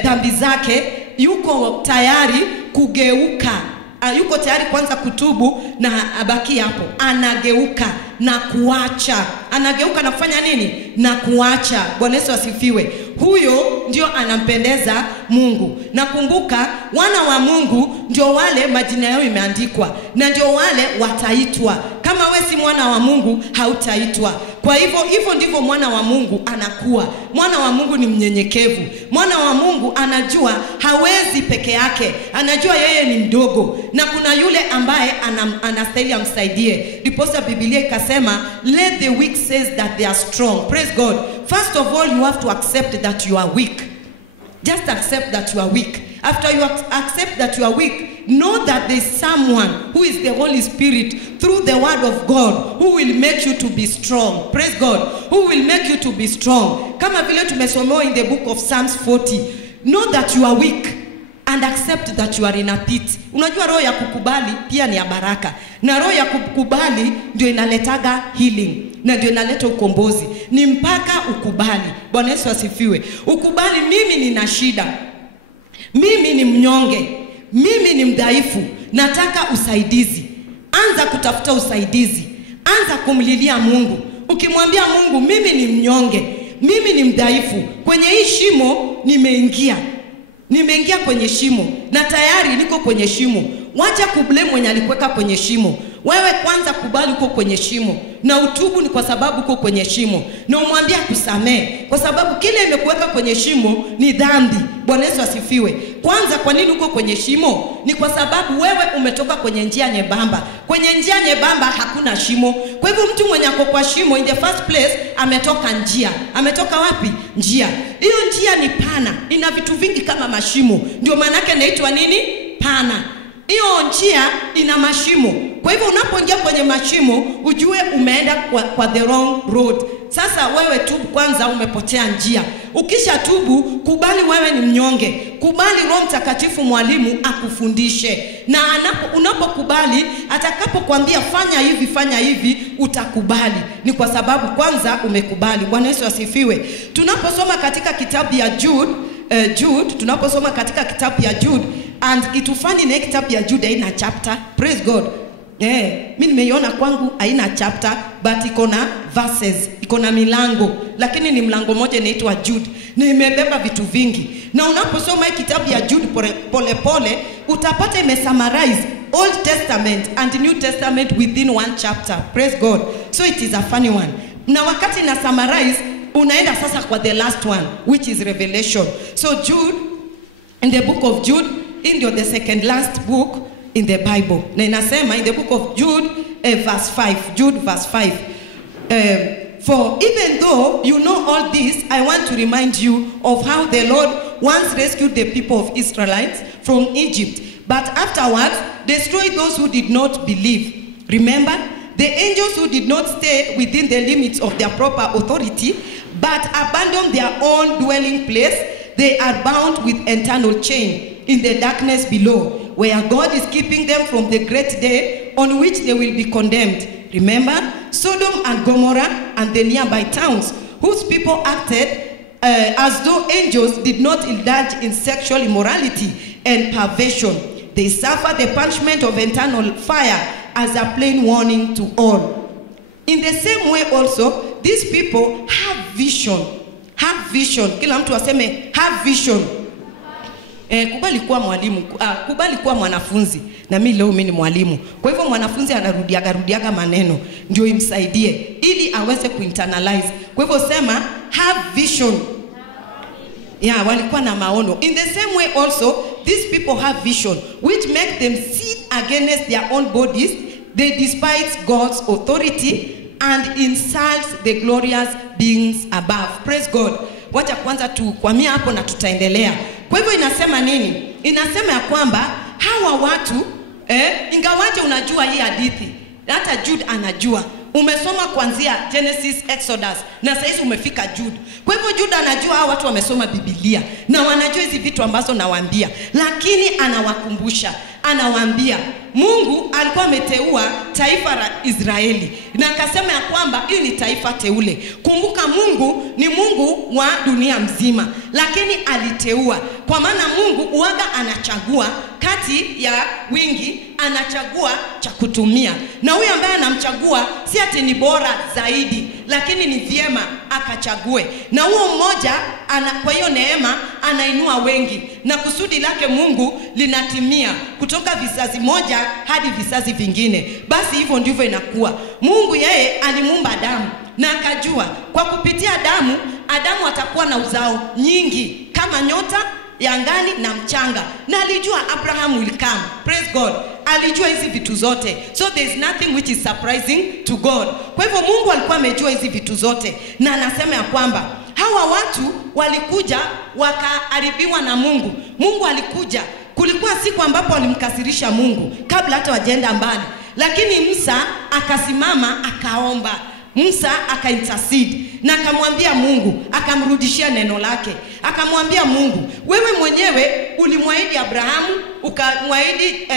dhambi zake yuko tayari kugeuka. Yuko tayari kwanza kutubu na abaki hapo. Anageuka na kuacha. Anageuka na kufanya nini? Na kuacha. Bwana Yesu asifiwe. Huyo ndio anampendeza Mungu. Na kumbuka, wana wa Mungu ndio wale majina yao imeandikwa, na ndio wale wataitwa. Kama wewe si mwana wa Mungu hautaitwa. Kwa hivyo ndivyo mwana wa Mungu anakuwa. Mwana wa Mungu ni mnyenyekevu. Mwana wa Mungu anajua hawezi peke yake. Anajua yeye ni mdogo na kuna yule ambaye anastahili amsaidie. Ndiposa Biblia ikasema, let the weak says that they are strong. Praise God. First of all, you have to accept that you are weak. Just accept that you are weak. After you accept that you are weak, know that there is someone who is the Holy Spirit through the word of God who will make you to be strong. Praise God. Who will make you to be strong. Kama vile tumesomewa in the book of Psalms 40. Know that you are weak and accept that you are in a pit. Unajua roho ya kukubali pia ni ya baraka. Na roho ya kukubali ndio inaletaga healing. Na ndio inaleta ukombozi. Ni mpaka ukubali. Bwana Yesu asifiwe. Ukubali, mimi nina shida. Mimi ni mnyonge. Mimi ni mdhaifu. Nataka usaidizi. Anza kutafuta usaidizi. Anza kumlilia Mungu. Ukimwambia Mungu, mimi ni mnyonge. Mimi ni mdhaifu. Kwenye hii shimo nimeingia. Nimeingia kwenye shimo na tayari niko kwenye shimo. Wacha kublame mwenye alikuweka kwenye shimo. Wewe kwanza kubali uko kwenye shimo na utubu, ni kwa sababu uko kwenye shimo, na umwambie kusamee, kwa sababu kile imekuweka kwenye shimo ni dhambi. Bwana Yesu asifiwe. Kwanza, kwa nini uko kwenye shimo? Ni kwa sababu wewe umetoka kwenye njia nyembamba. Kwenye njia nyembamba hakuna shimo. Kwa hivyo mtu mwenye ako kwa shimo in the first place ametoka njia. Ametoka wapi? Njia. Hiyo njia ni pana, ina vitu vingi kama mashimo. Ndio maana yake inaitwa nini? Pana. Hiyo njia ina mashimo. Kwa hivyo unapoingia kwenye mashimo, ujue umeenda kwa the wrong road. Sasa wewe tubu kwanza, umepotea njia. Ukisha tubu, kubali wewe ni mnyonge. Kubali Roho Mtakatifu mwalimu akufundishe. Na unapokubali, atakapokuambia fanya hivi, utakubali. Ni kwa sababu kwanza umekubali. Bwana Yesu asifiwe. Tunaposoma katika kitabu ya Jude, tunaposoma katika kitabu ya Jude, and kitufani na kitabu ya Jude haina chapter. Praise God. Mimi nimeiona kwangu haina chapter, but iko na verses, iko na milango, lakini ni mlango moja inaitwa Jude na imebeba vitu vingi. Na unaposoma kitabu ya Jude pole utapata imesummarize Old Testament and New Testament within one chapter. Praise God. So it is a funny one. Na wakati na summarize, unaenda sasa kwa the last one, which is Revelation. So Jude, in the book of Jude, in the second last book in the Bible. Na inasema in the book of Jude, verse 5. Jude verse 5. For even though you know all this, I want to remind you of how the Lord once rescued the people of Israelites from Egypt, but afterwards destroyed those who did not believe. Remember, the angels who did not stay within the limits of their proper authority, but abandoned their own dwelling place, they are bound with eternal chain in the darkness below, where God is keeping them from the great day on which they will be condemned. Remember, Sodom and Gomorrah and the nearby towns, whose people acted as though angels did not indulge in sexual immorality and perversion. They suffer the punishment of eternal fire as a plain warning to all. In the same way also, these people have vision. Have vision. Kila mtu aseme have vision. Kubali kuwa mwalimu, kubali kuwa mwanafunzi. Na mimi leo mimi ni mwalimu. Kwa hivyo mwanafunzi anarudiaga maneno ndio imsaidie ili aweze kuinternalize. Kwa hivyo sema have vision. Walikuwa na maono. In the same way also, these people have vision which make them sin against their own bodies. They despise God's authority and insult the glorious beings above. Praise God. Wacha kwanza tukwamia hapo na tutaendelea. Kwa hivyo inasema nini? Inasema ya kwamba hawa watu ingawaje unajua hii hadithi, hata Jude anajua. Umesoma kuanzia Genesis, Exodus na sasa umefika Jude. Kwa hivyo Jude anajua hawa watu wamesoma Biblia na wanajua hizi vitu ambazo nawaambia, lakini anawakumbusha, anawaambia Mungu alikuwa ameteua taifa la Israeli na akasema ya kwamba hii ni taifa teule. Kumbuka Mungu ni Mungu wa dunia mzima, lakini aliteua. Kwa maana Mungu huaga anachagua kati ya wingi, anachagua cha kutumia. Na huyu ambaye anamchagua si ati ni bora zaidi, lakini ni vyema akachague. Na huo mmoja kwa hiyo neema anainua wengi, na kusudi lake Mungu linatimia kutoka vizazi moja hadi vizazi vingine. Basi hivyo ndivyo inakuwa. Mungu yeye alimuumba Adamu na akajua kwa kupitia Adamu atakuwa na uzao nyingi kama nyota ya angani na mchanga. Na alijua Abraham will come. Praise God. Alijua hizi vitu zote. So there is nothing which is surprising to God. Kwa hivyo Mungu alikuwa amejua hizi vitu zote, na anasema ya kwamba hawa watu walikuja wakaharibiwa na Mungu. Mungu alikuja, kulikuwa siku ambapo walimkasirisha Mungu kabla hata wajaenda mbali, lakini Musa akasimama akaomba. Musa akaintercede na akamwambia Mungu, akamrudishia neno lake. Akamwambia Mungu, wewe mwenyewe ulimwahidi Abrahamu, ukamwahidi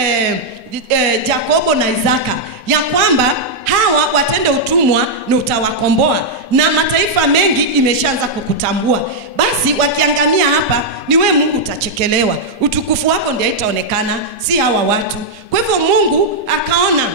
Yakobo na Isaka ya kwamba hawa watende utumwa na utawakomboa, na mataifa mengi imeshaanza kukutambua. Basi wakiangamia hapa, ni wewe Mungu utachekelewa, utukufu wako ndiye itaonekana, si hawa watu. Kwa hivyo Mungu akaona,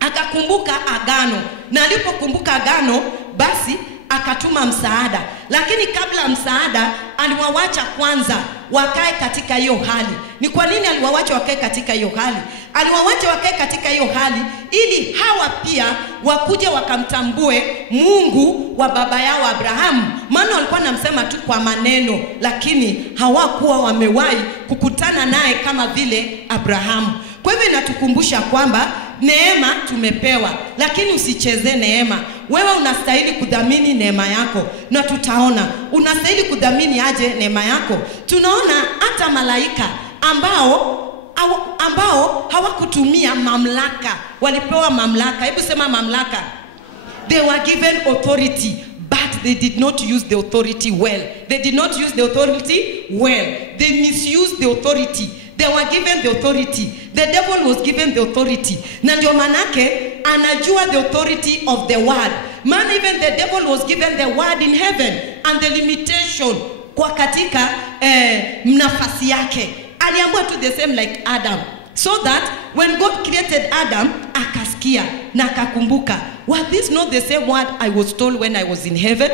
akakumbuka agano, na alipokumbuka agano basi akatuma msaada. Lakini kabla msaada aliwawacha kwanza wakae katika hiyo hali. Ni kwa nini aliwawacha wakae katika hiyo hali? Aliwawacha wakae katika hiyo hali ili hawa pia wakuje wakamtambue Mungu wa baba yao Abrahamu. Maana walikuwa namsema tu kwa maneno, lakini hawakuwa wamewahi kukutana naye kama vile Abrahamu. Kwa hivyo inatukumbusha kwamba neema tumepewa, lakini usicheze neema. Wewe unastahili kudhamini neema yako, na tutaona unastahili kudhamini aje neema yako. Tunaona hata malaika ambao hawakutumia mamlaka, walipewa mamlaka. Hebu sema mamlaka. They were given authority, but they did not use the authority well. They did not use the authority well. They misused the authority. They were given the authority. The devil was given the authority. Na ndio manake anajua the authority of the word. Man, even the devil was given the word in heaven and the limitation kwa katika nafasi yake. Aliambiwa to the same like Adam. So that when God created Adam, akasikia na akakumbuka, was this not the same word I was told when I was in heaven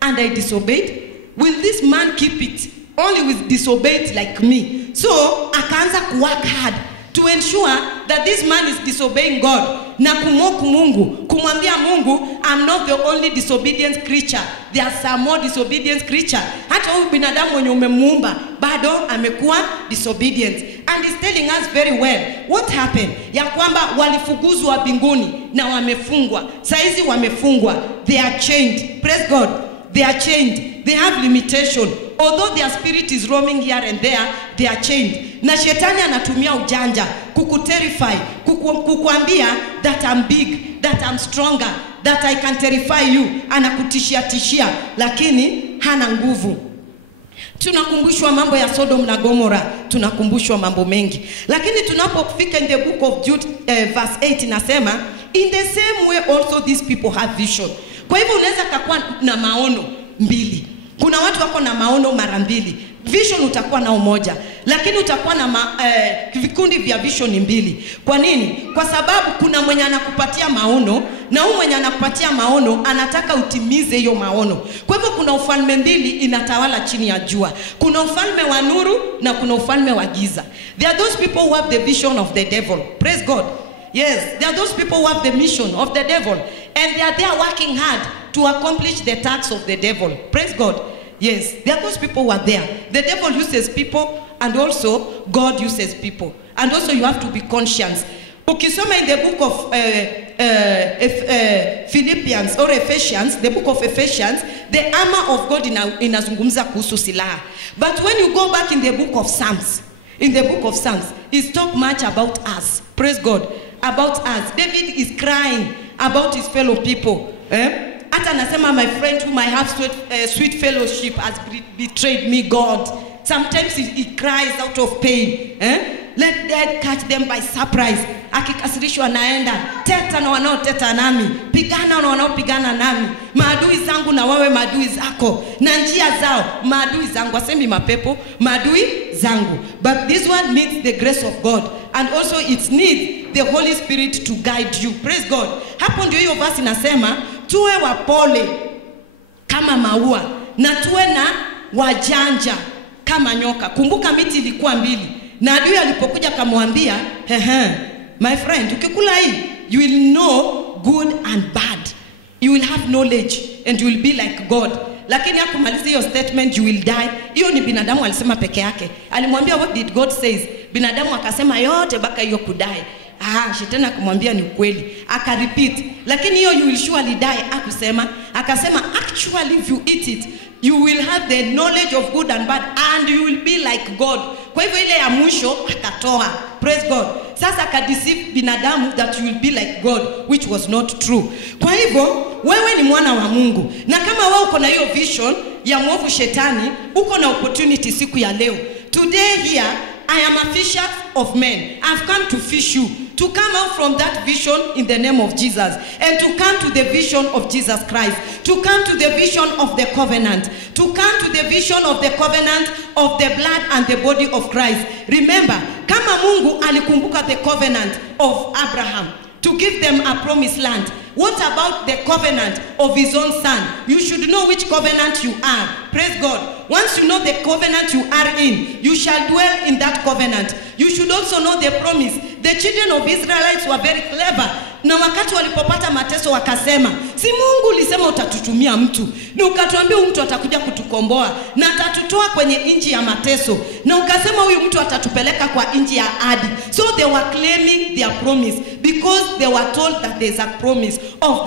and I disobeyed? Will this man keep it only with disobeyed like me? So akaanza kuwork hard to ensure that this man is disobeying God, na kumoku Mungu, kumwambia Mungu, I'm not the only disobedient creature, there are some more disobedient creature. Hata huyu binadamu mwenye umemuumba bado amekuwa disobedient. And he's telling us very well what happened, ya kwamba walifukuzwa mbinguni na wamefungwa. Saizi wamefungwa, they are chained. Praise God. They are chained. They have limitation. Although their spirit is roaming here and there, they are chained. Na shetani anatumia ujanja kukuterify, kukuambia that I'm big, that I'm stronger, that I can terrify you. Anakutishia, lakini hana nguvu. Tunakumbushwa mambo ya Sodom na Gomora, tunakumbushwa mambo mengi. Lakini tunapofika in the book of Jude verse 8 inasema, in the same way also these people have vision. Kwa hivyo unaweza kuwa na maono mbili. Kuna watu wako na maono mara mbili. Vision utakuwa na moja, lakini utakuwa na vikundi vya vision mbili. Kwa nini? Kwa sababu kuna mwenye anakupatia maono, na huyu mwenye anakupatia maono anataka utimize hiyo maono. Kwa hivyo kuna ufalme mbili inatawala chini ya jua. Kuna ufalme wa nuru na kuna ufalme wa giza. There are those people who have the vision of the devil. Praise God. Yes, there are those people who have the mission of the devil, and they are there working hard to accomplish the tasks of the devil. Praise God. Yes, there are those people who are there. The devil uses people, and also God uses people. And also you have to be conscious. Ukisoma in the book of Philippians or Ephesians, the book of Ephesians, the armor of God inazungumza kuhusu silaha. But when you go back in the book of Psalms, it's talk much about us. Praise God. About us. David is crying about his fellow people. Hata anasema, my friend whom I have sweet fellowship has betrayed me, God. Sometimes he cries out of pain. Let death catch them by surprise. Akikasirishwa anaenda, teta na wanaoteta nami, pigana na wanaopigana nami, maadui zangu na wawe maadui zako, na njia zao maadui zangu. Asemi mapepo, maadui zangu. But this one needs the grace of God, and also it needs the Holy Spirit to guide you. Praise God. Hapo ndio hiyo verse inasema, tuwe wapole kama maua na tuwe na wajanja kama nyoka. Kumbuka miti ilikuwa mbili, na adui alipokuja kamwambia, my friend, ukikula hii you will know good and bad. you will have knowledge and you will be like God. Lakini hakumaliza hiyo statement, you will die. Hiyo ni binadamu alisema peke yake. Alimwambia what did God says? Binadamu akasema yote baka hiyo kudai. Shetani akamwambia ni kweli. Akarepeat. Lakini hiyo you will surely die akusema. Akasema actually if you eat it, you will have the knowledge of good and bad and you will be like God. Kwa hivyo ile ya mwisho akatoa. Praise God. Sasa akadeceive binadamu that you will be like God, which was not true. Kwa hivyo wewe ni mwana wa Mungu. Na kama wewe uko na hiyo vision ya mwovu shetani, uko na opportunity siku ya leo. Today here I am a fisher of men. I've come to fish you, to come out from that vision in the name of Jesus, and to come to the vision of Jesus Christ, to come to the vision of the covenant, to come to the vision of the covenant of the blood and the body of Christ. Remember, kama Mungu alikumbuka the covenant of Abraham to give them a promised land, what about the covenant of his own son? You should know which covenant you are. Praise God. Once you know the covenant you are in, you shall dwell in that covenant. You should also know the promise. The children of Israelites were very clever. Na wakati walipopata mateso wakasema, si Mungu ulisema utatutumia mtu, na ukatuambia mtu atakuja kutukomboa na atatutoa kwenye nchi ya mateso, na ukasema huyu mtu atatupeleka kwa nchi ya ahadi. So they were claiming their promise because they were told that there is a promise of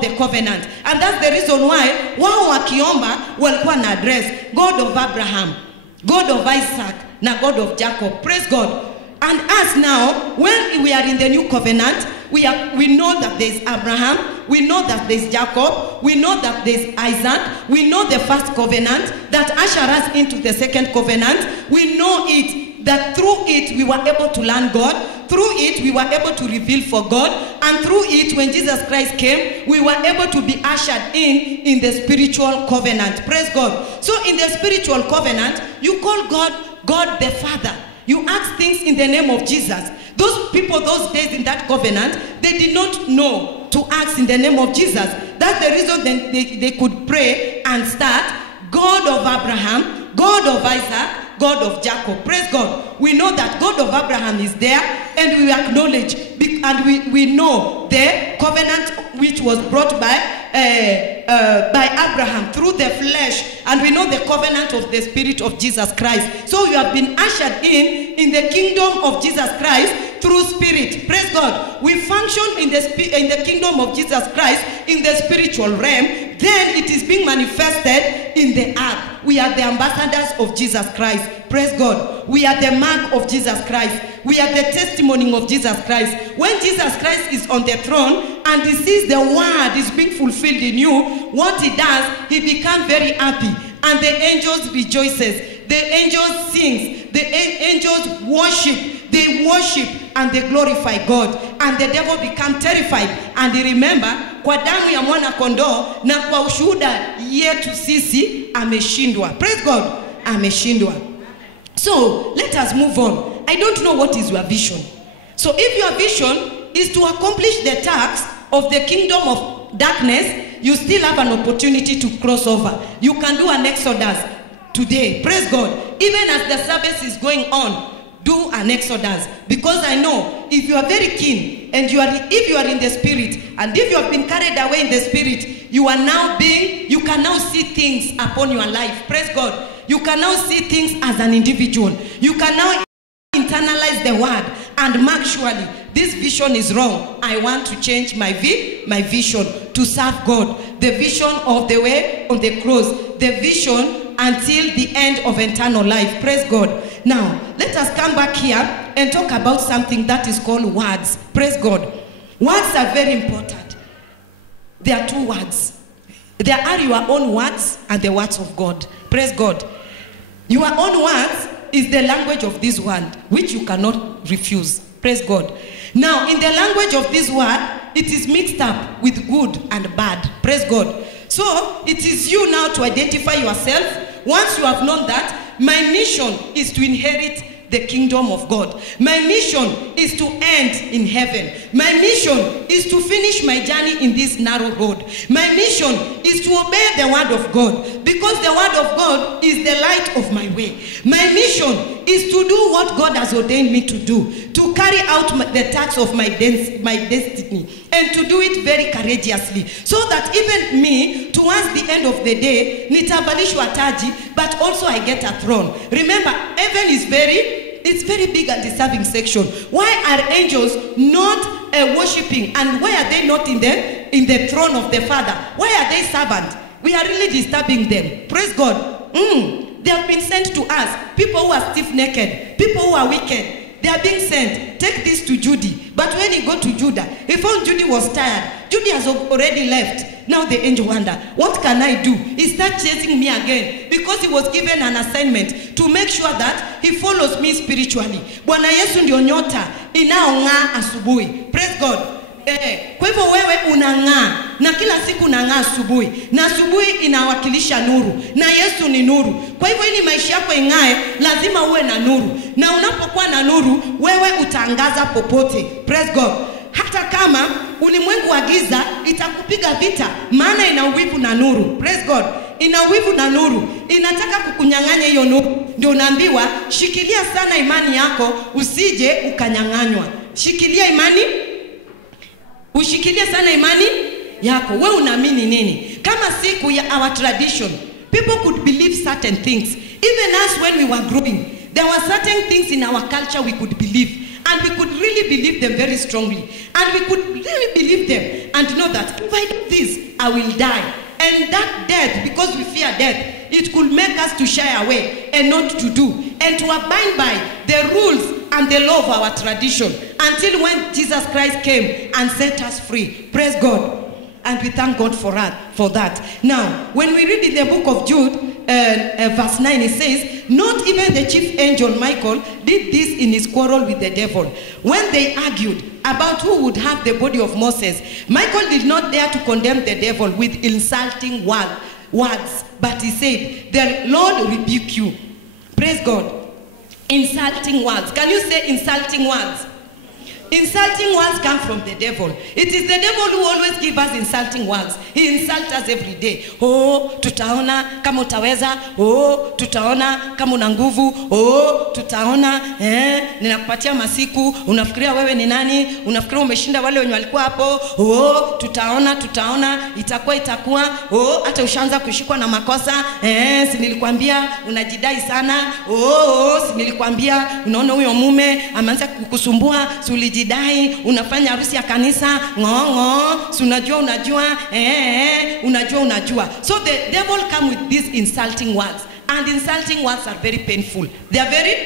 the covenant. And that's the reason why wao wakiomba walikuwa na address God of Abraham, God of Isaac, na God of Jacob. Praise God. And us now, when we are in the new covenant, we know that there is Abraham, we know that there is Jacob, we know that there is Isaac, we know the first covenant that ushered us into the second covenant. We know it, that through it we were able to learn God, through it we were able to reveal for God, and through it when Jesus Christ came, we were able to be ushered in the spiritual covenant. Praise God. So in the spiritual covenant, you call God the Father. You ask things in the name of Jesus. Those people those days in that covenant, they did not know to ask in the name of Jesus. That's the reason they could pray and start, God of Abraham, God of Isaac, God of Jacob. Praise God. We know that God of Abraham is there, and we acknowledge and we know the covenant which was brought by Abraham through the flesh, and we know the covenant of the Spirit of Jesus Christ. So you have been ushered in the kingdom of Jesus Christ through Spirit. Praise God. We function in the kingdom of Jesus Christ in the spiritual realm. Then it is being manifested in the earth. We are the ambassadors of Jesus Christ. Praise God. We are the mark of Jesus Christ. We are the testimony of Jesus Christ. When Jesus Christ is on the throne and he sees the word is being fulfilled in you, what he does, he becomes very happy, and the angels rejoices. The angels sings. The angels worship. They worship and they glorify God, and the devil become terrified. And they remember, kwa damu ya mwana kondoo na kwa ushuhuda yetu sisi ameshindwa. Praise God. Ameshindwa. So let us move on. I don't know what is your vision. So if your vision is to accomplish the task of the kingdom of darkness, you still have an opportunity to cross over. You can do an exodus today. Praise God. Even as the service is going on, do an exodus, because I know if you are very keen and if you are in the spirit, and if you have been carried away in the spirit, you can now see things upon your life. Praise God. You can now see things as an individual. You can now internalize the word and mark, surely this vision is wrong. I want to change my vision to serve God. The vision of the way on the cross. The vision until the end of eternal life. Praise God. Now, let us come back here and talk about something that is called words. Praise God. Words are very important. There are two words. There are your own words and the words of God. Praise God. Your own words is the language of this world, which you cannot refuse. Praise God. Now, in the language of this world, it is mixed up with good and bad. Praise God. So, it is you now to identify yourself. Once you have known that, my mission is to inherit the kingdom of God. My mission is to end in heaven. My mission is to finish my journey in this narrow road. My mission is to obey the word of God. Because the word of God is the light of my way. My mission is to do what God has ordained me to do, to carry out the task of my destiny, and to do it very courageously, so that even me, towards the end of the day, nitavalishwa taji, but also I get a throne. Remember, heaven is it's very big and deserving section. Why are angels not worshiping, and why are they not in the throne of the Father? Why are they servants? We are really disturbing them. Praise God. They have been sent to us. People who are stiff-necked, people who are wicked, they are being sent. Take this to Judy. But when he got to Judah, he found Judy was tired. Judy has already left. Now the angel wondered, what can I do? He started chasing me again, because he was given an assignment to make sure that he follows me spiritually. Bwana Yesu ndio nyota inaong'aa asubuhi. Praise God. Kwa hivyo wewe unang'aa, na kila siku unang'aa asubuhi, na asubuhi inawakilisha nuru, na Yesu ni nuru. Kwa hivyo ili maisha yako ing'ae, lazima uwe na nuru, na unapokuwa na nuru, wewe utaangaza popote. Praise God. Hata kama ulimwengu wa giza itakupiga vita, maana ina uwivu na nuru. Praise God. Ina uwivu na nuru, inataka kukunyang'anya hiyo nuru. Ndio unaambiwa shikilia sana imani yako, usije ukanyang'anywa. Shikilia imani, ushikilie sana imani yako. Wewe unaamini nini? Kama siku ya our tradition, people could believe certain things. Even us, when we were growing, there were certain things in our culture we could believe, and we could really believe them very strongly, and we could really believe them and know that if I do this, I will die. And that death, because we fear death, it could make us to shy away and not to do, and to abide by the rules and the law of our tradition, until when Jesus Christ came and set us free. Praise God. And we thank God for that. Now, when we read in the book of Jude, verse 9, it says, not even the chief angel Michael did this in his quarrel with the devil. When they argued about who would have the body of Moses, Michael did not dare to condemn the devil with insulting words, but he said, the Lord rebuke you. Praise God. Insulting words. Can you say insulting words? Insulting words come from the devil. It is the devil who always gives us insulting words. He insults us every day. Oh, tutaona kama utaweza. Oh, tutaona kama una nguvu. Oh, tutaona ninakupatia masiku. Unafikiria wewe ni nani? Unafikiria umeshinda wale wenye walikuwa hapo? Oh, tutaona itakuwa. Oh, hata ushaanza kushikwa na makosa. Si nilikwambia unajidai sana. Oh, si nilikwambia unaona huyo mume ameanza kukusumbua. Jidai, unafanya harusi ya kanisa, si unajua. So the devil come with these insulting words, and insulting words are very painful. They are very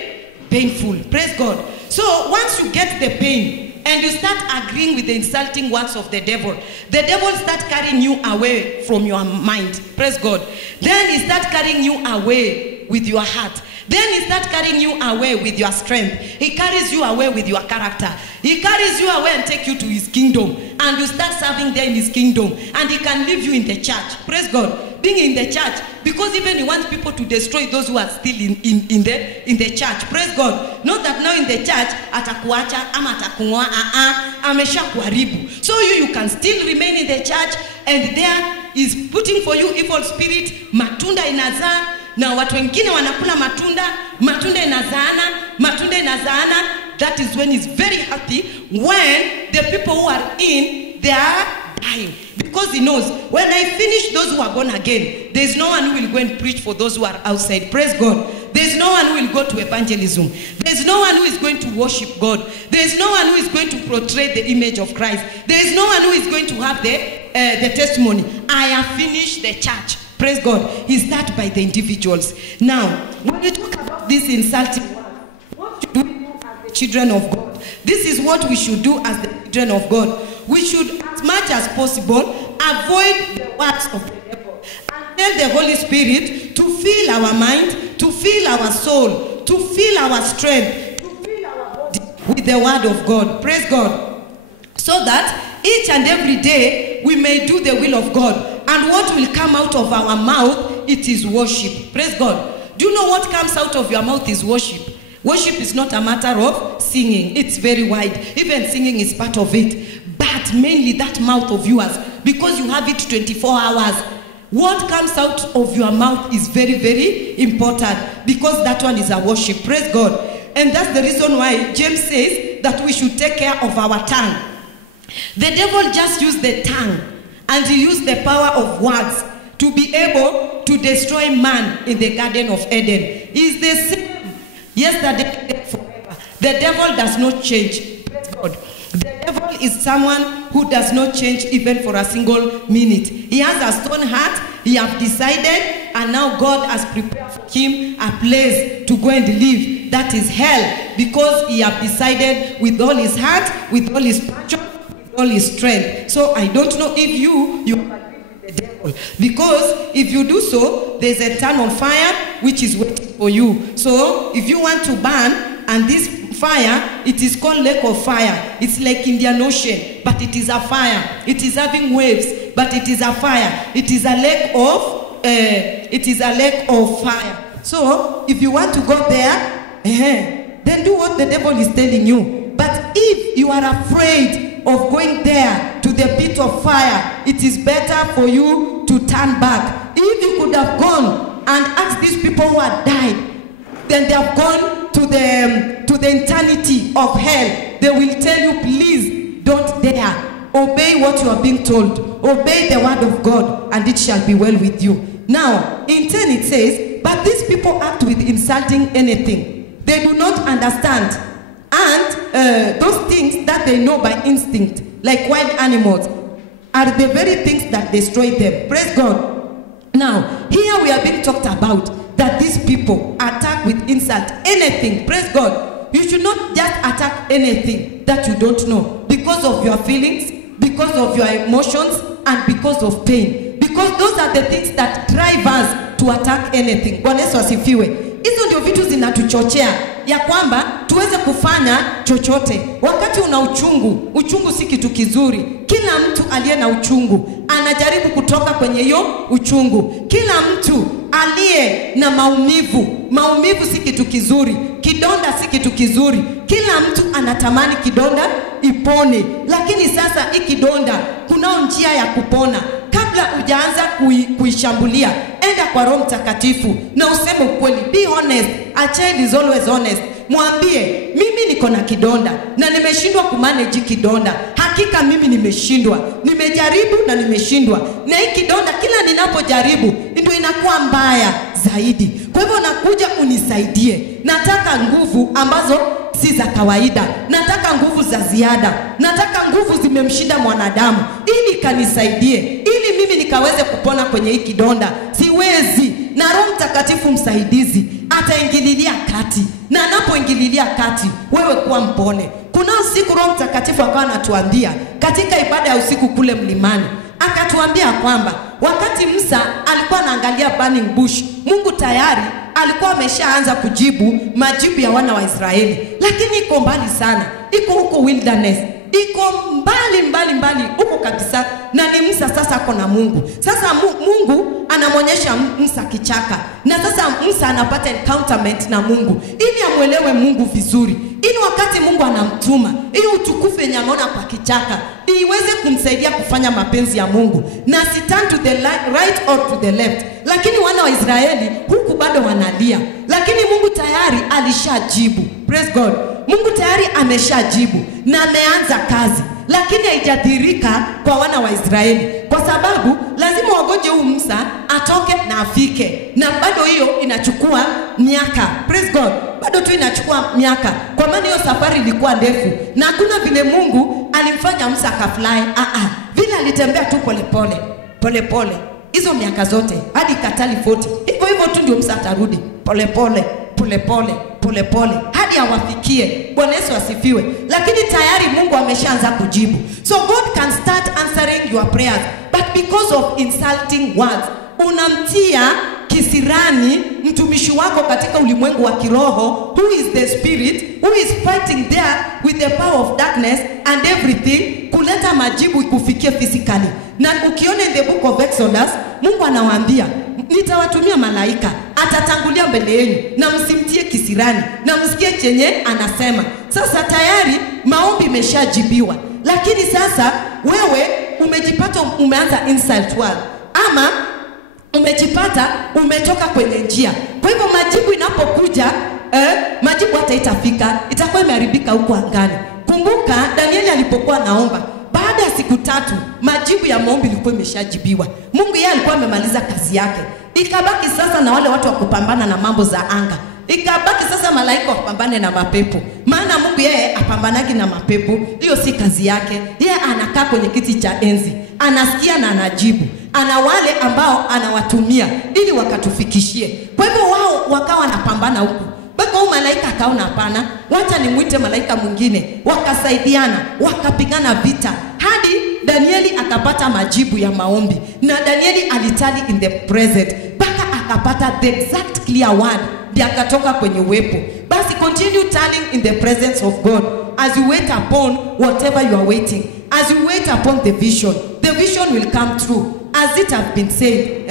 painful. Praise God. So once you get the pain and you start agreeing with the insulting words of the devil start carrying you away from your mind. Praise God. Then he start carrying you away with your heart. Then he starts carrying you away with your strength. He carries you away with your character. He carries you away and take you to his kingdom. And you start serving there in his kingdom. And he can leave you in the church. Praise God. Being in the church. Because even he wants people to destroy those who are still in the church. Praise God. Not that now in the church, atakuacha, ama atakungoa, amesha kuharibu. So you can still remain in the church. And there is putting for you evil spirit, matunda inazaa. Na watu wengine wanakula matunda inazaana. That is when it's very happy, when the people who are in, they are dying. Because he knows, when I finish those who are born again, there's no one who will go and preach for those who are outside. Praise God. There's no one who will go to evangelism. There's no one who is going to worship God. There's no one who is going to portray the image of Christ. There's no one who is going to have the testimony. I have finished the church. Praise God. He starts by the individuals. Now, when we talk about this insulting words, what should we do as the children of God? This is what we should do as the children of God. We should, as much as possible, avoid the words of the devil and tell the Holy Spirit to fill our mind, to fill our soul, to fill our strength, to fill our body with the word of God. Praise God. So that each and every day we may do the will of God. And what will come out of our mouth, it is worship. Praise God. Do you know what comes out of your mouth is worship? Worship is not a matter of singing. It's very wide. Even singing is part of it. But mainly that mouth of yours, because you have it 24 hours. What comes out of your mouth is very, very important, because that one is a worship. Praise God. And that's the reason why James says that we should take care of our tongue. The devil just used the tongue, and he used the power of words to be able to destroy man in the Garden of Eden. He's the same yesterday and forever. The devil does not change. Praise God. The devil is someone who does not change even for a single minute. He has a stone heart. He has decided, and now God has prepared for him a place to go and live. That is hell, because he has decided with all his heart, with all his passion, with all his strength. So I don't know if you the devil, because if you do so, there's a ton on fire which is waiting for you. So if you want to burn, and this fire, it is called lake of fire. It's like Indian Ocean, but it is a fire. It is having waves, but it is a fire. It is a lake of fire. So if you want to go there, then do what the devil is telling you. But if you are afraid of going there to the pit of fire, it is better for you to turn back. If you could have gone and asked these people who had died, then they have gone to the eternity of hell. They will tell you, please don't dare. Obey what you are being told. Obey the word of God, and it shall be well with you. Now, in 10 it says, but these people act with insulting anything. They do not understand. And those things that they know by instinct, like wild animals, are the very things that destroy them. Praise God. Now, here we are being talked about that these people attack with insult anything. Praise God. You should not just attack anything that you don't know, because of your feelings, because of your emotions, and because of pain. Because those are the things that drive us to attack anything. Bwana Yesu asifiwe. Hizo ndio vitu zinatuchochea ya kwamba tuweze kufanya chochote. Wakati una uchungu, uchungu si kitu kizuri. Kila mtu aliye na uchungu anajaribu kutoka kwenye hiyo uchungu. Kila mtu aliye na maumivu, maumivu si kitu kizuri. Kidonda si kitu kizuri. Kila mtu anatamani kidonda ipone. Lakini sasa hii kidonda kunao njia ya kupona. Kabla hujaanza kuishambulia, enda kwa Roho Mtakatifu na useme ukweli. Be honest. A child is always honest. Mwambie, mimi niko na kidonda na nimeshindwa kumanage kidonda. Hakika mimi nimeshindwa. Nimejaribu na nimeshindwa. Na hii kidonda kila ninapojaribu ndio inakuwa mbaya zaidi. Kwa hivyo nakuja unisaidie. Nataka nguvu ambazo si za kawaida. Nataka nguvu za ziada. Nataka nguvu zimemshinda mwanadamu. Ili kanisaidie. Ili mimi nikaweze kupona kwenye hii kidonda. Siwezi. Na Roho Mtakatifu msaidizi ataingililia kati. Na anapoingililia kati, wewe kuwa mpone. Kuna usiku Roho Mtakatifu akawa anatuambia katika ibada ya usiku kule mlimani. Akatuambia kwamba wakati Musa alikuwa anaangalia burning bush, Mungu tayari alikuwa ameshaanza kujibu majibu ya wana wa Israeli. Lakini iko mbali sana. Iko huko wilderness. Iko mbali huko kabisa. Na ni Musa sasa ako na Mungu. Sasa Mungu anamonyesha Musa kichaka. Na sasa Musa anapata encounterment na Mungu, ili amuelewe Mungu vizuri. Ili wakati Mungu anamtuma, ili utukufu yenye ameona kwa kichaka iweze kumsaidia kufanya mapenzi ya Mungu. Na si turn to the right or to the left. Lakini wana wa Israeli huku bado wanalia. Lakini Mungu tayari alishajibu. Praise God. Mungu tayari ameshajibu na ameanza kazi. Lakini haijadhirika kwa wana wa Israeli, kwa sababu lazima wagoje huyu Musa atoke na afike. Na bado hiyo inachukua miaka. Praise God. Bado tu inachukua miaka, kwa maana hiyo safari ilikuwa ndefu. Na hakuna vile Mungu alimfanya Musa akafly. Vile alitembea tu pole. Hizo miaka zote hadi katali 40. Hivyo tu ndio Musa atarudi pole pole hadi awafikie. Bwana Yesu asifiwe. Lakini tayari Mungu ameshaanza kujibu. So God can start answering your prayers, but because of insulting words, unamtia kisirani mtumishi wako katika ulimwengu wa kiroho, who is the spirit, who is fighting there with the power of darkness and everything, kuleta majibu ikufikie physically. Na ukiona in the book of Exodus, Mungu anawaambia, nitawatumia malaika, atatangulia mbele yenu, na msimtie kisirani, na msikie chenye anasema. Sasa tayari maombi imeshajibiwa. Lakini sasa wewe umejipata umeanza insult word, ama umejipata umetoka kwenye njia. Kwa hivyo majibu inapokuja, majibu hata itafika, itakuwa imeharibika huko angani. Kumbuka Danieli alipokuwa naomba, baada ya siku 3 majibu ya maombi ilikuwa imeshajibiwa. Mungu yeye alikuwa amemaliza kazi yake. Ikabaki sasa na wale watu wa kupambana na mambo za anga. Ikabaki sasa malaika wapambane na mapepo. Maana Mungu yeye apambanagi na mapepo. Hiyo si kazi yake. Yeye anakaa kwenye kiti cha enzi. Anasikia na anajibu. Ana wale ambao anawatumia ili wakatufikishie. Kwa hivyo wao wakawa wanapambana huku. Baka huyu malaika akaona hapana, wacha nimuite malaika mwingine. Wakasaidiana, wakapigana vita hadi Danieli akapata majibu ya maombi. Na Danieli alitali in the present. Baka akapata the exact clear word. Ndiye akatoka kwenye uwepo. Basi continue telling in the presence of God as you wait upon whatever you are waiting. As you wait upon the vision will come true. As it has been said,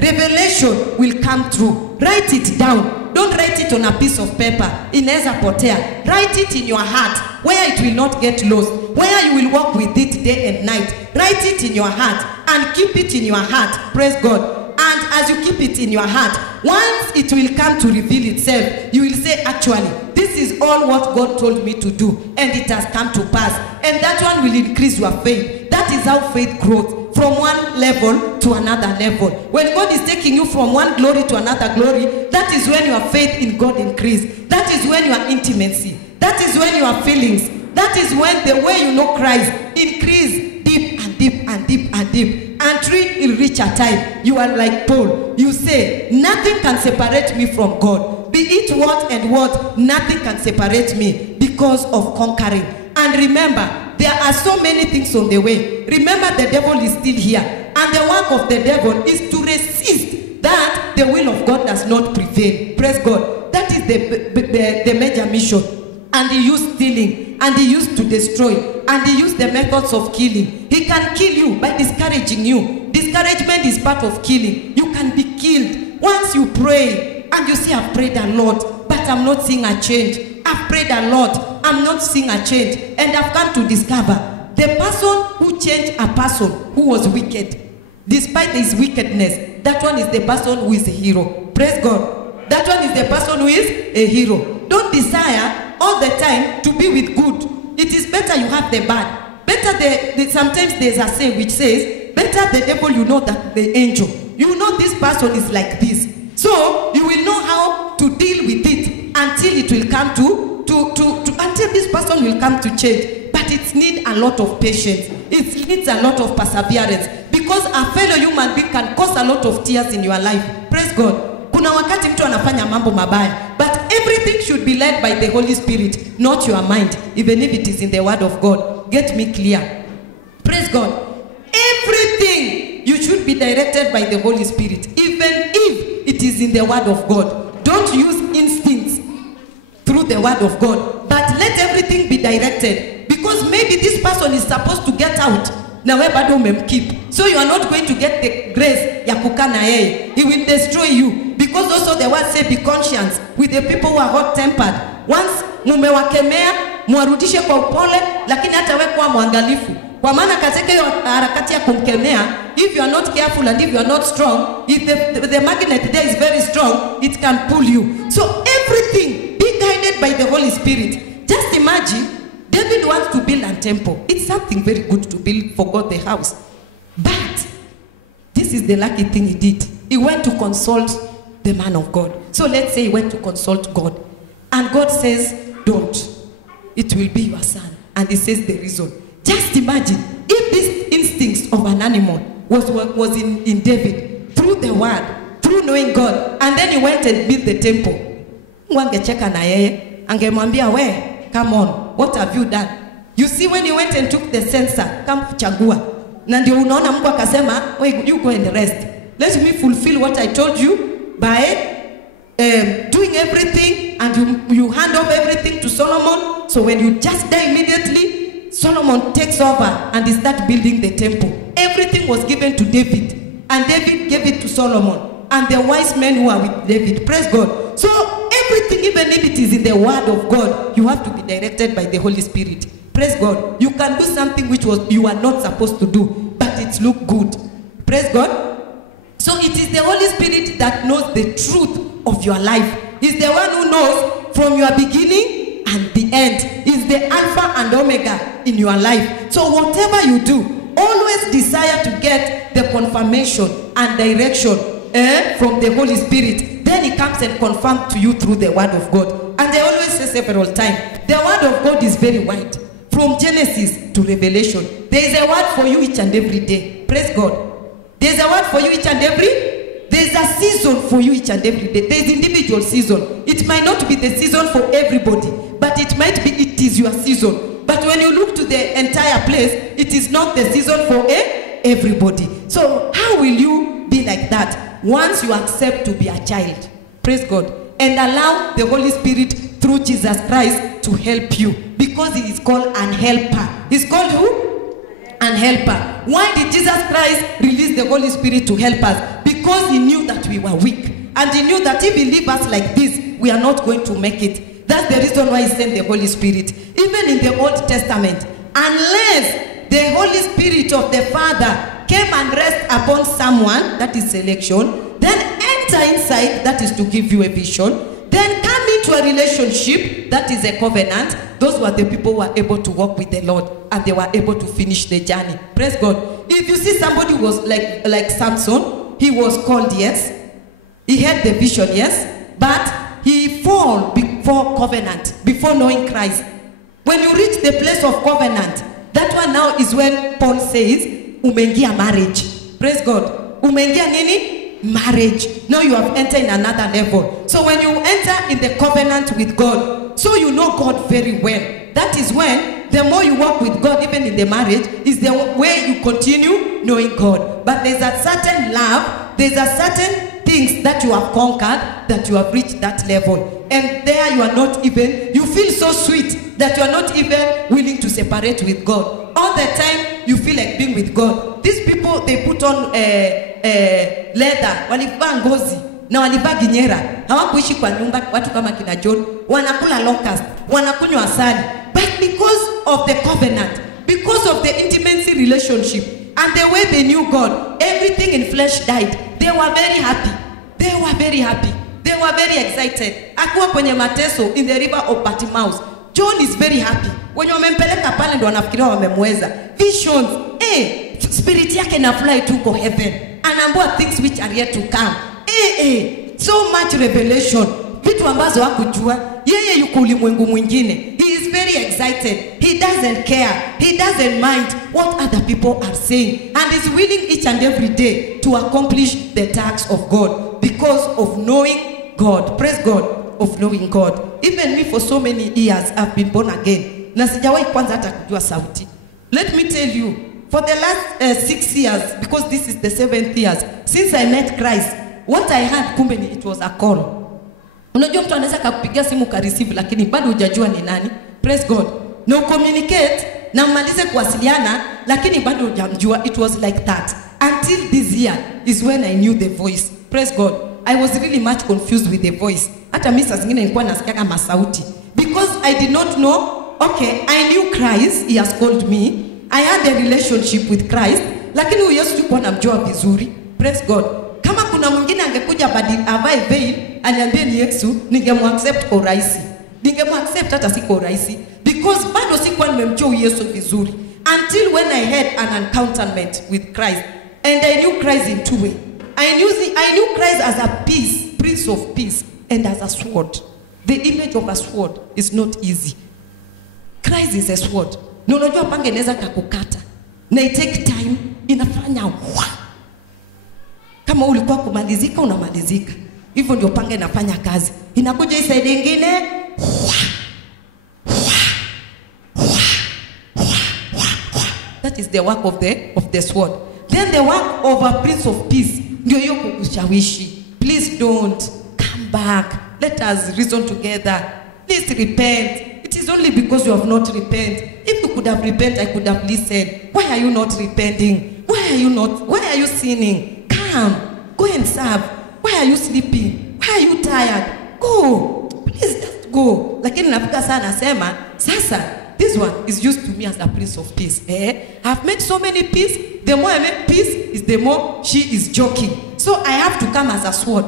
revelation will come true. Write it down. Don't write it on a piece of paper. Inaweza potea. Write it in your heart where it will not get lost. Where you will walk with it day and night. Write it in your heart and keep it in your heart. Praise God. And as you keep it in your heart, once it will come to reveal itself, you will say, actually, this is all what God told me to do, and it has come to pass. And that one will increase your faith. That is how faith grows, from one level to another level. When God is taking you from one glory to another glory, that is when your faith in God increases. That is when your intimacy, that is when your feelings, that is when the way you know Christ increase deep and deep and deep and deep. Until it reach a time, you are like Paul. You say, nothing can separate me from God. Be it what and what, nothing can separate me because of conquering. And remember, there are so many things on the way. Remember, the devil is still here. And the work of the devil is to resist that the will of God does not prevail. Praise God. That is the major mission. And he used stealing, and he used to destroy, and he used the methods of killing. He can kill you by discouraging you. Discouragement is part of killing. You can be killed once you pray and you say, I've prayed a lot, but I'm not seeing a change. I've prayed a lot, I'm not seeing a change. And I've come to discover the person who changed a person who was wicked, despite his wickedness, that one is the person who is a hero. Praise God. That one is the person who is a hero. Don't desire all the time to be with good. It is better you have the bad. Better sometimes there's a saying which says, better the devil you know than the angel. You know this person is like this. So you will know how to deal with it until it will come until this person will come to change. But it needs a lot of patience. It needs a lot of perseverance. Because a fellow human being can cause a lot of tears in your life. Praise God. Kuna wakati mtu anafanya mambo mabaya, but everything should be led by the Holy Spirit, not your mind, even if it is in the word of God. Get me clear. Praise God. Everything you should be directed by the Holy Spirit, even if it is in the word of God. Don't use instincts through the word of God, but let everything be directed, because maybe this person is supposed to get out. Na we bado umemkeep. So you are not going to get the grace ya kukaa na yeye. He will destroy you. Because also the word say be conscious with the people who are hot-tempered. Once mumewakemea, muarudishe kwa upole, lakini hata we kuwa mwangalifu. Kwa maana katika hiyo harakati ya kumkemea, if you are not careful and if you are not strong, if the magnet there is very strong, it can pull you. So everything be guided by the Holy Spirit. Just imagine, David wants to build a temple. It's something very good to build for God the house. But this is the lucky thing he did. He went to consult the man of God. So let's say he went to consult God. And God says, don't. It will be your son. And he says the reason. Just imagine if these instincts of an animal was in David, through the word, through knowing God, and then he went and built the temple. Wangecheka na yeye, angemwambia we, come on, what have you done? You see, when he went and took the censer, come kuchagua. Na ndio unaona Mungu akasema, wait, you go and rest. Let me fulfill what I told you by doing everything, and you hand over everything to Solomon. So when you just die immediately, Solomon takes over and he starts building the temple. Everything was given to David, and David gave it to Solomon and the wise men who are with David. Praise God. So everything, even if it is in the word of God, you have to be directed by the Holy Spirit. Praise God. You can do something which you are not supposed to do, but it looks good. Praise God. So it is the Holy Spirit that knows the truth of your life. He's the one who knows from your beginning and the end. He's the Alpha and Omega in your life. So whatever you do, always desire to get the confirmation and direction from the Holy Spirit. Then he comes and confirms to you through the word of God. And I always say several times, the word of God is very wide. From Genesis to Revelation, there is a word for you each and every day. Praise God. There's a word for you each and every. There's a season for you each and every day. There's individual season. It might not be the season for everybody, but it might be it is your season. But when you look to the entire place, it is not the season for everybody. So how will you be like that once you accept to be a child? Praise God. And allow the Holy Spirit through Jesus Christ to help you, because he is called an helper. He's called who? An helper. Why did Jesus Christ release the Holy Spirit to help us? Because he knew that we were weak, and he knew that if he leave us like this, we are not going to make it. That's the reason why he sent the Holy Spirit. Even in the Old Testament, unless the Holy Spirit of the Father came and rest upon someone, that is selection, then enter inside, that is to give you a vision, then come into a relationship, that is a covenant. Those were the people who were able to walk with the Lord, and they were able to finish the journey. Praise God. If you see somebody who was like Samson, he was called, yes. He had the vision, yes. But he fall before covenant, before knowing Christ. When you reach the place of covenant, that one now is when Paul says, umeingia marriage. Praise God. Umeingia nini? Marriage. Now you have entered in another level. So when you enter in the covenant with God, so you know God very well. That is when the more you walk with God, even in the marriage, is the way you continue knowing God. But there's a certain love, there's a certain things that you have conquered, that you have reached that level. And there you are not even, you feel so sweet that you are not even willing to separate with God. All the time you feel like being with God. These people, they put on leather, walivaa ngozi na walivaa ginyera. Hawakuishi kwa nyumba watu kama kina John, wanakula locust, wanakunywa asali. But because of the covenant, because of the intimacy relationship, and the way they knew God, everything in flesh died. They were very happy. They were very happy. They were very excited. Akiwa kwenye mateso in the river of Patmos, John is very happy. When wamempeleka pale ndo wanafikiria wamemweza. Visions, spirit yake na fly to go heaven. Anaambua things which are yet to come. So much revelation. Vitu ambazo hakujua. Yeye yuko ulimwengu mwingine. He is very excited. He doesn't care. He doesn't mind what other people are saying. And is willing each and every day to accomplish the tasks of God because of knowing God. Praise God. Of knowing God. Even me, for so many years, I've been born again. Na sijawahi kwanza hata kujua sauti. Let me tell you, for the last 6 years, because this is the 7th years, since I met Christ, what I had, kumbe it was a call. Unajua mtu anaweza kukupigia simu ka receive, lakini bado hujajua ni nani. Praise God. No communicate, na mmalize kuwasiliana, lakini bado hujamjua. It was like that. Until this year is when I knew the voice. Praise God. I was really much confused with the voice. Hata mimi saa zingine nilikuwa nasikia kama sauti. Because I did not know, okay, I knew Christ, he has called me. I had a relationship with Christ, lakini huyo Yesu sikuwa namjua vizuri. Praise God. Kama kuna mwingine angekuja avae veil, aniambie ni Yesu, ningemwaccept kwa urahisi. Ningemwaccept hata si kwa urahisi. Because bado sikuwa nimemjua Yesu vizuri. Until when I had an encounterment with Christ. And I knew Christ in two ways. I knew Christ as a peace, Prince of Peace, and as a sword. The image of a sword is not easy. Christ is a sword. Na unajua panga inaweza kukukata. Na it take time, inafanya wa. Kama ulikuwa kumalizika unamalizika. Hivyo ndio panga inafanya kazi. Inakuja hii side nyingine. That is the work of the sword. Then the work of a Prince of Peace. Ndio hiyo kukushawishi. Please don't come back. Let us reason together. Please repent. It is only because you have not repented. If you could have repented, I could have listened. Why are you not repenting? Why are you sinning? Come. Go and serve. Why are you sleeping? Why are you tired? Go. Please just go. Lakini nafika sana nasema, sasa this one is used to me as a Prince of Peace. I've made so many peace. The more I make peace, is the more she is joking. So I have to come as a sword.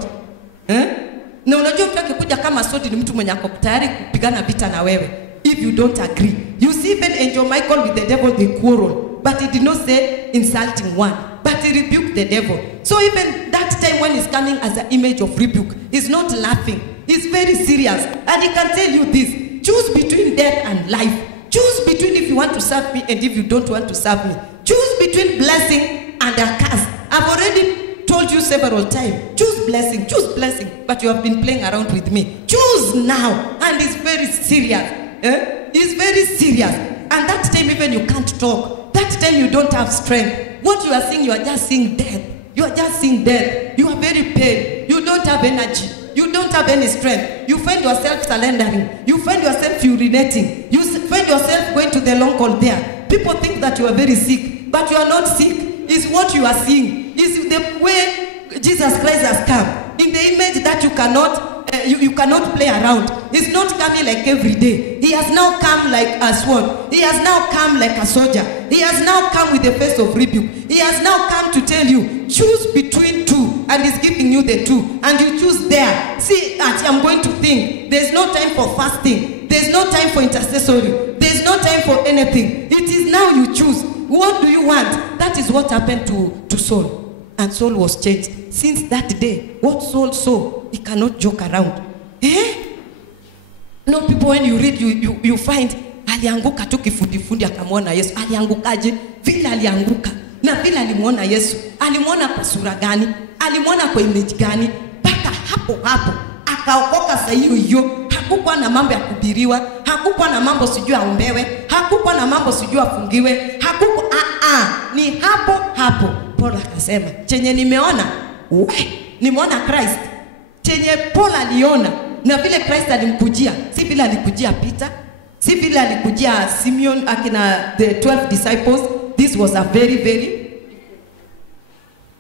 Na unajua mtu akikuja kama sword ni mtu mwenye ako tayari kupigana vita na wewe. If you don't agree. You see even Angel Michael with the devil, they quarrel. But he did not say insulting one. But he rebuked the devil. So even that time when he's coming as an image of rebuke, he's not laughing. He's very serious. And he can tell you this. Choose between death and life. Choose between if you want to serve me and if you don't want to serve me. Choose between blessing and a curse. I've already told you several times. Choose blessing. But you have been playing around with me. Choose now. And it's very serious. It's very serious. And that time even you can't talk. That time you don't have strength. What you are seeing, you are just seeing death. You are just seeing death. You are very pain. You don't have energy. You don't have any strength. You find yourself surrendering. You find yourself urinating. You find yourself going to the long call there. People think that you are very sick, but you are not sick. It's what you are seeing. It's the way Jesus Christ has come. In the image that you cannot play around. He's not coming like every day. He has now come like a sword. He has now come like a soldier. He has now come with the face of rebuke. He has now come to tell you, choose between two, and he's giving you the two, and you choose there. See, I'm going to think. There's no time for fasting. There's no time for intercessory. There's no time for anything. It is now you choose. What do you want? That is what happened to Saul. And Saul was changed. Since that day, what Saul saw, he cannot joke around. No, people, when you read, you find, alianguka tu kifundi akamwona Yesu. Aliangukaje? Vile alianguka. Na vile alimuona Yesu. Alimuona kwa sura gani? Alimuona kwa image gani? Paka hapo akaokoka saa hiyo. Hakukuwa na mambo ya kubiriwa, hakukuwa na mambo sijui aombewe, hakukuwa na mambo sijui afungiwe, ni hapo. Paul akasema, chenye nimeona, nimeona Christ. Chenye Paul aliona, na vile Christ alimkujia, si vile alikujia Peter, si vile alikujia Simeon akina the 12 disciples. This was a very, very,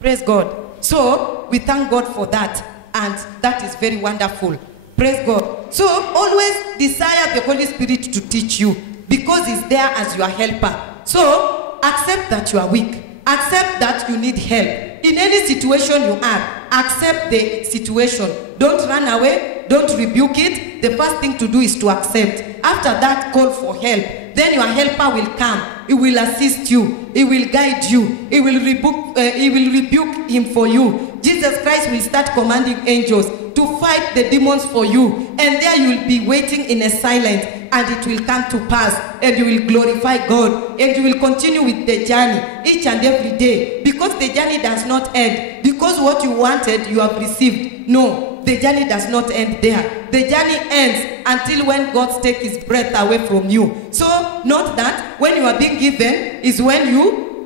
praise God. So, we thank God for that. And that is very wonderful. Praise God. So, always desire the Holy Spirit to teach you, because he's there as your helper. So, accept that you are weak. Accept that you need help. In any situation you are, accept the situation. Don't run away. Don't rebuke it. The first thing to do is to accept. After that, call for help. Then your helper will come. He will assist you. He will guide you. He will rebuke him for you. Jesus Christ will start commanding angels to fight the demons for you. And there you will be waiting in a silence, and it will come to pass, and you will glorify God, and you will continue with the journey each and every day, because the journey does not end. Because what you wanted, you have received. No, the journey does not end there. The journey ends until when God takes his breath away from you. So, not that when you are being given is when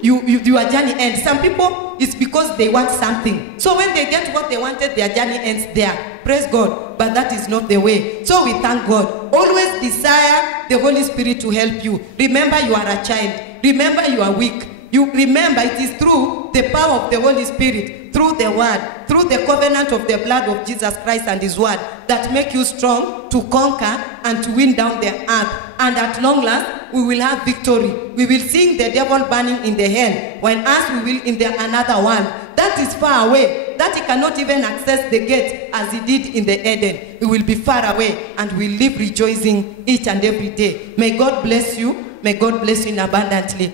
your journey ends. Some people, it's because they want something. So when they get what they wanted, their journey ends there. Praise God. But that is not the way. So we thank God. Always desire the Holy Spirit to help you. Remember, you are a child. Remember, you are weak. You remember, it is through the power of the Holy Spirit, through the word, through the covenant of the blood of Jesus Christ and his word, that make you strong to conquer and to win down the earth. And at long last, we will have victory. We will see the devil burning in the hell, while us we will in the another one. That is far away, that he cannot even access the gate as he did in the Eden. He will be far away, and we live rejoicing each and every day. May God bless you. May God bless you in abundantly.